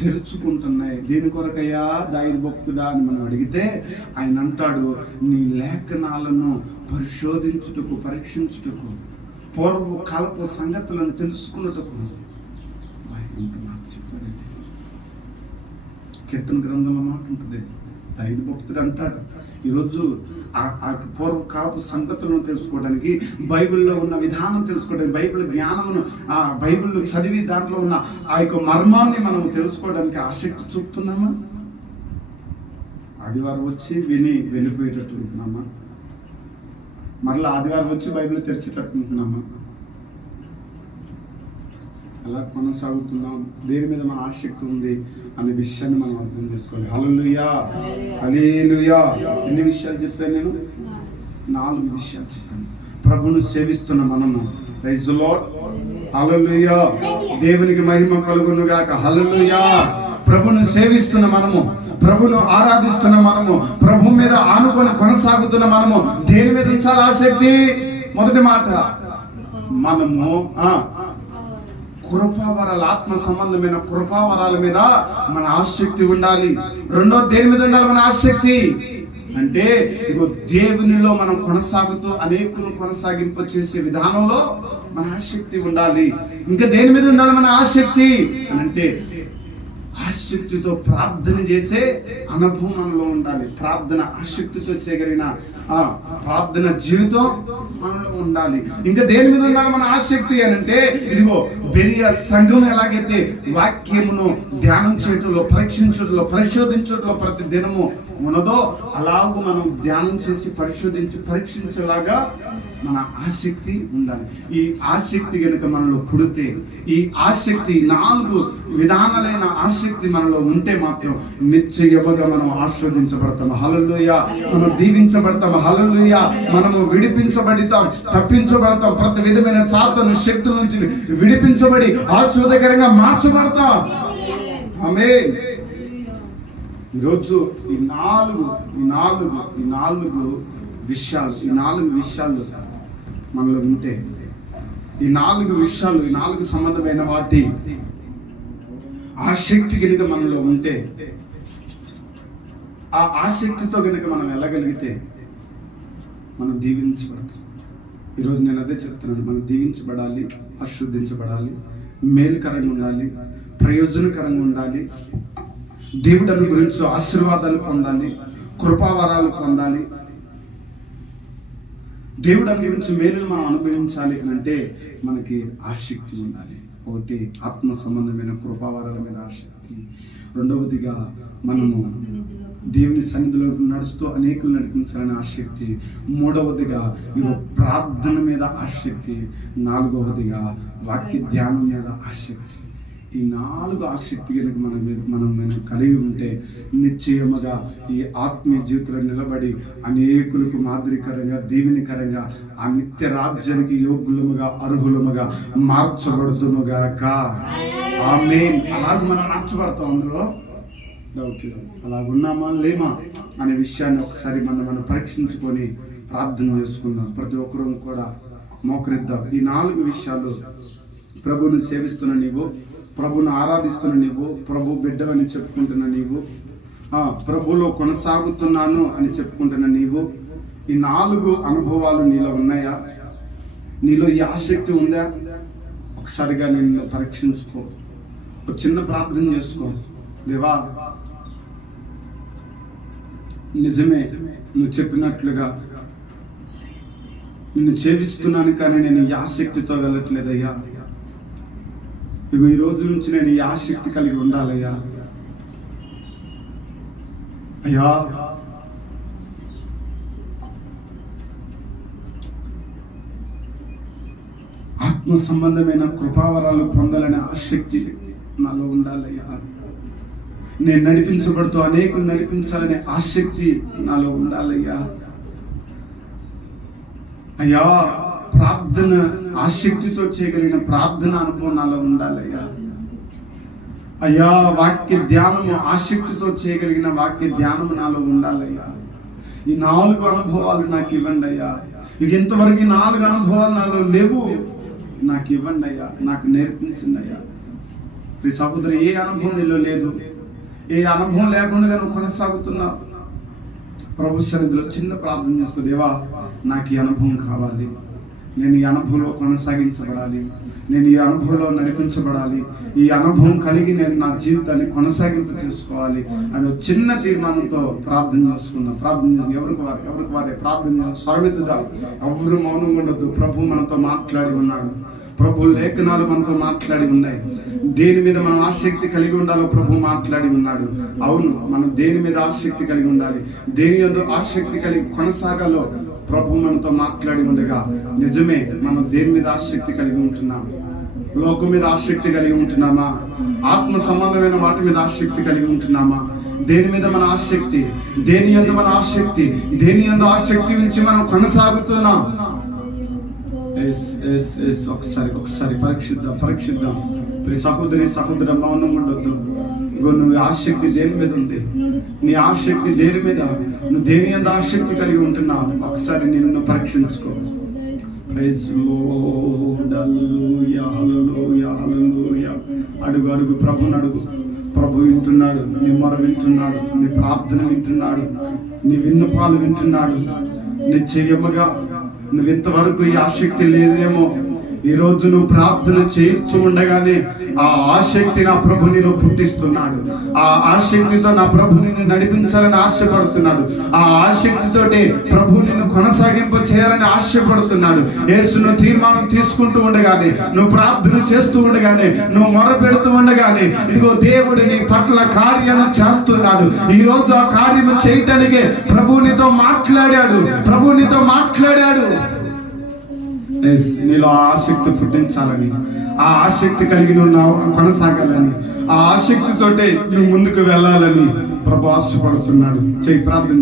తెరుచుకుంటున్నాయి. దేని కొరకయ్యా దావీదు భక్తుడా అని మనం అడిగితే ఆయన అంటాడు, నీ లేఖనాలను పరిశోధించుటకు, పరీక్షించుటకు, పూర్వ కాలపు సంగతులను తెలుసుకున్నటకు. చెప్పాడండి, కీర్తన గ్రంథంలో మాట ఉంటుంది. దావీదు భక్తుడు అంటాడు, ఈరోజు ఆ పూర్వ కాపు సంగతులను తెలుసుకోవడానికి, బైబిల్లో ఉన్న విధానం తెలుసుకోవడానికి, బైబిల్ జ్ఞానమును ఆ బైబిల్లో చదివి దాంట్లో ఉన్న ఆ యొక్క మర్మాన్ని మనం తెలుసుకోవడానికి ఆసక్తి చూపుతున్నామా? ఆదివారం వచ్చి విని వెళ్ళిపోయేటట్టు ఉంటున్నామా? మరలా ఆదివారం వచ్చి బైబిల్ తెరిచేటట్టు ఉంటున్నామా? అలా కొనసాగుతున్నాం. దేని మీద మన ఆసక్తి ఉంది అనే విషయాన్ని మనం అర్థం చేసుకోవాలి. హల్లెలూయా, హల్లెలూయా. ఎన్ని విషయాలు చెప్పాను నేను? 4 విషయాలు చెప్పాను. ప్రభును సేవిస్తున్న మనము, ప్రైజ్ ది లార్డ్, హల్లెలూయా, దేవునికి మహిమ కలుగును గాక, హల్లెలూయా. ప్రభును సేవిస్తున్న మనము, ప్రభును ఆరాధిస్తున్న మనము, ప్రభు మీద ఆనుకొని కొనసాగుతున్న మనము దేని మీద చాలా ఆసక్తి? మొదటి మాట, మనము కృపావరాల, ఆత్మ సంబంధమైన కృపావరాల మీద మన ఆసక్తి ఉండాలి. రెండో దేని మీద ఉండాలి మన ఆసక్తి అంటే, ఇగో దేవునిలో మనం కొనసాగుతూ అనేకులను కొనసాగింప చేసే విధానంలో మన ఆసక్తి ఉండాలి. ఇంకా దేని మీద ఉండాలి మన ఆసక్తి అంటే, ఆసక్తితో ప్రార్థన చేసే అనుభవం మనలో ఉండాలి. ప్రార్థన ఆసక్తితో చేయగలిగిన ప్రార్థన జీవితం మనలో ఉండాలి. ఇంకా దేని మీద ఉండాలి మన ఆసక్తి అని అంటే, ఇదిగో బెరియా సంఘం ఎలాగైతే వాక్యమును ధ్యానం చేయటంలో, పరీక్షించడంలో, పరిశోధించడంలో ప్రతి దినము ఉన్నదో, అలాగూ మనం ధ్యానం చేసి పరీక్షించేలాగా మన ఆసక్తి ఉండాలి. ఈ ఆసక్తి కనుక మనలో పుడితే, ఈ ఆసక్తి 4 విధానాలైన ఆసక్తి మనలో ఉంటే మాత్రం నిశ్చయముగా మనం ఆస్వాదించబడతాం. హల్లెలూయా. మనం దీవించబడతాం. హల్లెలూయా. మనము విడిపించబడతాం, తప్పించబడతాం. ప్రతి విధమైన సాతాను శక్తుల నుంచి విడిపించబడి ఆస్వాదకరంగా మార్చబడతాం. ఆమేన్. ఈరోజు ఈ నాలుగు విషయాలు మనలో ఉంటే, ఈ 4 విషయాలు, ఈ 4 సంబంధమైన వాటి ఆసక్తి కనుక మనలో ఉంటే, ఆ ఆసక్తితో కనుక మనం వెళ్ళగలిగితే మనం దీవించబడతాం. ఈరోజు నేను అదే చెప్తున్నాను, మనం దీవించబడాలి, ఆశీర్వదించబడాలి, మేలుకరంగా ఉండాలి, ప్రయోజనకరంగా ఉండాలి, దేవుడి గురించి ఆశీర్వాదాలు పొందాలి, కృపావరాలు పొందాలి, దేవుడి గురించి మేలును మనం అనుభవించాలి అంటే మనకి ఆసక్తి ఉండాలి. ఒకటి ఆత్మ సంబంధమైన కృపావరాల మీద ఆసక్తి, రెండవదిగా మనము దేవుని సన్నిధిలో నడుస్తూ అనేకులు నడిపించాలని ఆసక్తి, మూడవదిగా ప్రార్థన మీద ఆసక్తి, నాలుగవదిగా వాక్య ధ్యానం మీద ఆసక్తి. ఈ 4 ఆసక్తి కనుక మనం కలిగి ఉంటే నిశ్చయముగా ఈ ఆత్మీయ జీవితంలో నిలబడి అనేకులకు మాదిరికరంగా, దీవెనకరంగా ఆ నిత్య రాజ్యానికి యోగ్యులముగా, అర్హులముగా మార్చబడుతునుగాక. ఆమేన్. అలాగే మనం మార్చబడతాం. అందులో డౌట్ లేదు. అలాగున్నామా లేమా అనే విషయాన్ని ఒకసారి మనం పరీక్షించుకొని ప్రార్థన చేసుకుందాం. ప్రతి ఒక్కరూ కూడా మోకరిద్దాం. ఈ 4 విషయాలు, ప్రభువుని సేవిస్తున్న నీవు, ప్రభువును ఆరాధిస్తున్న నీవు, ప్రభు బిడ్డవని చెప్పుకుంటున్న నీవు, ప్రభువులో కొనసాగుతున్నాను అని చెప్పుకుంటున్న నీవు, ఈ 4 అనుభవాలు నీలో ఉన్నాయా? నీలో ఈ ఆసక్తి ఉందా? ఒకసారిగా నిన్ను పరీక్షించుకో. ఒక చిన్న ప్రార్థన చేసుకో. దేవా, నిజమే నువ్వు చెప్పినట్లుగా నిన్ను సేవిస్తున్నాను కానీ నేను ఈ ఆసక్తితో వెళ్ళట్లేదయ్యా. ఇగో ఈ రోజు నుంచి నేను ఈ ఆసక్తి కలిగి ఉండాలయ్యా. అయ్యా ఆత్మ సంబంధమైన కృపావరాలు పొందాలనే ఆసక్తి నాలో ఉండాలయ్యా. నేను నడిపించబడుతూ అనేకులు నడిపించాలనే ఆసక్తి నాలో ఉండాలయ్యా. అయ్యా ప్రార్థన ఆసక్తితో చేయగలిగిన ప్రార్థన అనుభవం నాలో ఉండాలయ్యా. అయ్యా వాక్య ధ్యానము ఆసక్తితో చేయగలిగిన వాక్య ధ్యానము నాలో ఉండాలయ్యా. ఈ 4 అనుభవాలు నాకు ఇవ్వండి అయ్యా. ఇక ఇంతవరకు 4 అనుభవాలు నాలో లేవు, నాకు ఇవ్వండి అయ్యా, నాకు నేర్పించండి అయ్యా. ఈ సహోదరి, ఏ అనుభవం నీలో లేదు, ఏ అనుభవం లేకుండా నువ్వు కొనసాగుతున్నావు. ప్రభు సన్నిధిలో చిన్న ప్రార్థన చేస్తూ, దేవా నాకు ఈ అనుభవం కావాలి, నేను ఈ అనుభవంలో కొనసాగించబడాలి, నేను ఈ అనుభవంలో నడిపించబడాలి, ఈ అనుభవం కలిగి నేను నా జీవితాన్ని కొనసాగింపు చేసుకోవాలి అని చిన్న తీర్మానంతో ప్రార్థన చేసుకున్నా. ప్రార్థన చేసి ఎవరికి వారే ప్రార్థన స్వరమితుగా ఎవరు మౌనంగా ఉండొద్దు. ప్రభు మనతో మాట్లాడి ఉన్నాడు, ప్రభు లేఖనాలు మనతో మాట్లాడి ఉన్నాయి. దేని మీద మనం ఆసక్తి కలిగి ఉండాలో ప్రభు మాట్లాడి ఉన్నాడు. అవును, మనం దేని మీద ఆసక్తి కలిగి ఉండాలి, దేని యందు ఆసక్తి కలిగి కొనసాగాలో ప్రభు మనతో మాట్లాడి ఉండగా, నిజమే మనం దేని మీద ఆసక్తి కలిగి ఉంటున్నాం? లోకం మీద ఆసక్తి కలిగి ఉంటున్నామా? ఆత్మ సంబంధమైన వాటి మీద ఆసక్తి కలిగి ఉంటున్నామా? దేని మీద మన ఆసక్తి, దేని యందు మన ఆసక్తి, దేని యందు ఆసక్తి నుంచి మనం కొనసాగుతున్నాం? ఒకసారి పరీక్షిద్దాం. సహోదరి సహోదర, మౌనం ఉండొద్దు. ఇగో నువ్వు ఆసక్తి దేని మీద ఉంది, నీ ఆసక్తి దేని మీద, నువ్వు దేని యందు ఆసక్తి కలిగి ఉంటున్నావు? ఒకసారి నిన్ను పరీక్షించుకో. అడుగు ప్రభుని అడుగు. ప్రభు వింటున్నాడు, నీ మొర వింటున్నాడు, నీ ప్రార్థన వింటున్నాడు, నీ విన్నపాలు వింటున్నాడు. నిశ్చయముగా నువ్వు ఇంతవరకు ఈ ఆసక్తి లేదేమో, ఈ రోజు నువ్వు ప్రార్థన చేస్తూ ఉండగానే ఆ ఆసక్తి నా ప్రభు నిన్ను పుట్టిస్తున్నాడు. ఆ ఆసక్తితో నా ప్రభు నిన్ను నడిపించాలని ఆశపడుతున్నాడు. ఆ ఆసక్తితోటి ప్రభు నిన్ను కొనసాగింప చేయాలని ఆశపడుతున్నాడు. యేసును తీర్మానం తీసుకుంటూ ఉండగానే, నువ్వు ప్రార్థన చేస్తూ ఉండగానే, నువ్వు మొర పెడుతూ ఉండగానే, ఇదిగో దేవుడు నీ పట్ల కార్యం చేస్తున్నాడు. ఈ రోజు ఆ కార్యము చేయటానికే ప్రభు నీతో మాట్లాడాడు. నీలో ఆసక్తి పుట్టించాలని, ఆ ఆసక్తి కలిగి నువ్వు కొనసాగాలని, ఆ ఆసక్తితోటే నువ్వు ముందుకు వెళ్ళాలని ప్రభు ఆశపడుతున్నాడు. చెయ్యి, ప్రార్థన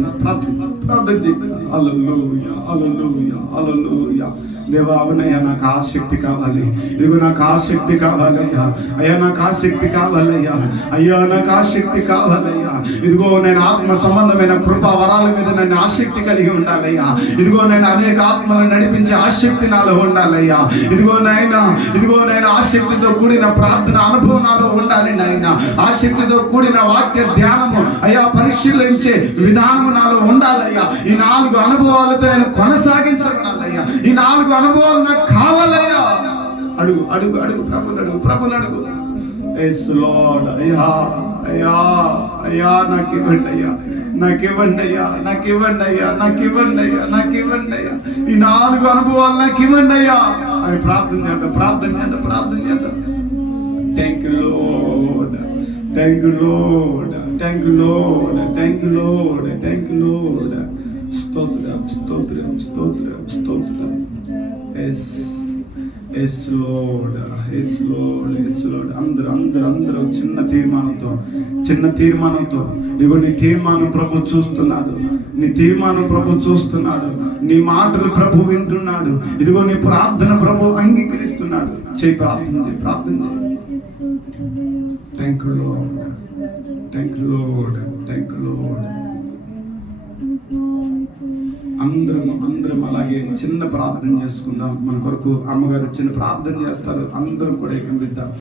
దేవా, అవునయ్యా నాకు ఆసక్తి కావాలి, ఇదిగో నాకు ఆసక్తి కావాలయ్యా. అయ్యా నాకు ఆసక్తి కావాలయ్యా, అయ్యా నాకు ఆసక్తి కావాలయ్యా. ఇదిగో నేను ఆత్మ సంబంధమైన కృపా వరాల మీద నన్ను ఆసక్తి కలిగి ఉండాలయ్యా. ఇదిగో నేను అనేక ఆత్మలను నడిపించే ఆసక్తి నాలో ఉండాలయ్యా. ఇదిగో నేను ఆసక్తితో కూడిన ప్రార్థన అనుభవం నాలో ఉండాలి నాయన. ఆసక్తితో కూడిన వాక్య ధ్యానము అయ్యా పరిశీలించే విధానము నాలో ఉండాలయ్యా. ఈ 4 అనుభవాలతో నేను కొనసాగించబడాలయ్యా. ఈ 4 అనుభవాలు నాకు కావాలయ్యా. అడుగు ప్రభుని అడుగు. Yes Lord, అయ్యా నాకు ఇవ్వండి అయ్యా. ఈ 4 అనుభవాలు నాకు ఇవ్వండి అయ్యా అని ప్రార్థన చేద్దాం. Thank you Lord. స్తోత్రం. Yes Lord. అందరూ చిన్న తీర్మానంతో ఇగో నీ తీర్మానం ప్రభు చూస్తున్నాడు. నీ మాటలు ప్రభు వింటున్నాడు. ఇదిగో నీ ప్రార్థన ప్రభు అంగీకరిస్తున్నాడు. చేయి, ప్రార్థన చేయి. Thank you load. అందరం అలాగే చిన్న ప్రార్థన చేసుకుందాం. మన కొరకు అమ్మగారు చిన్న ప్రార్థన చేస్తారు. అందరం కూడా ఏకీభవిద్దాం.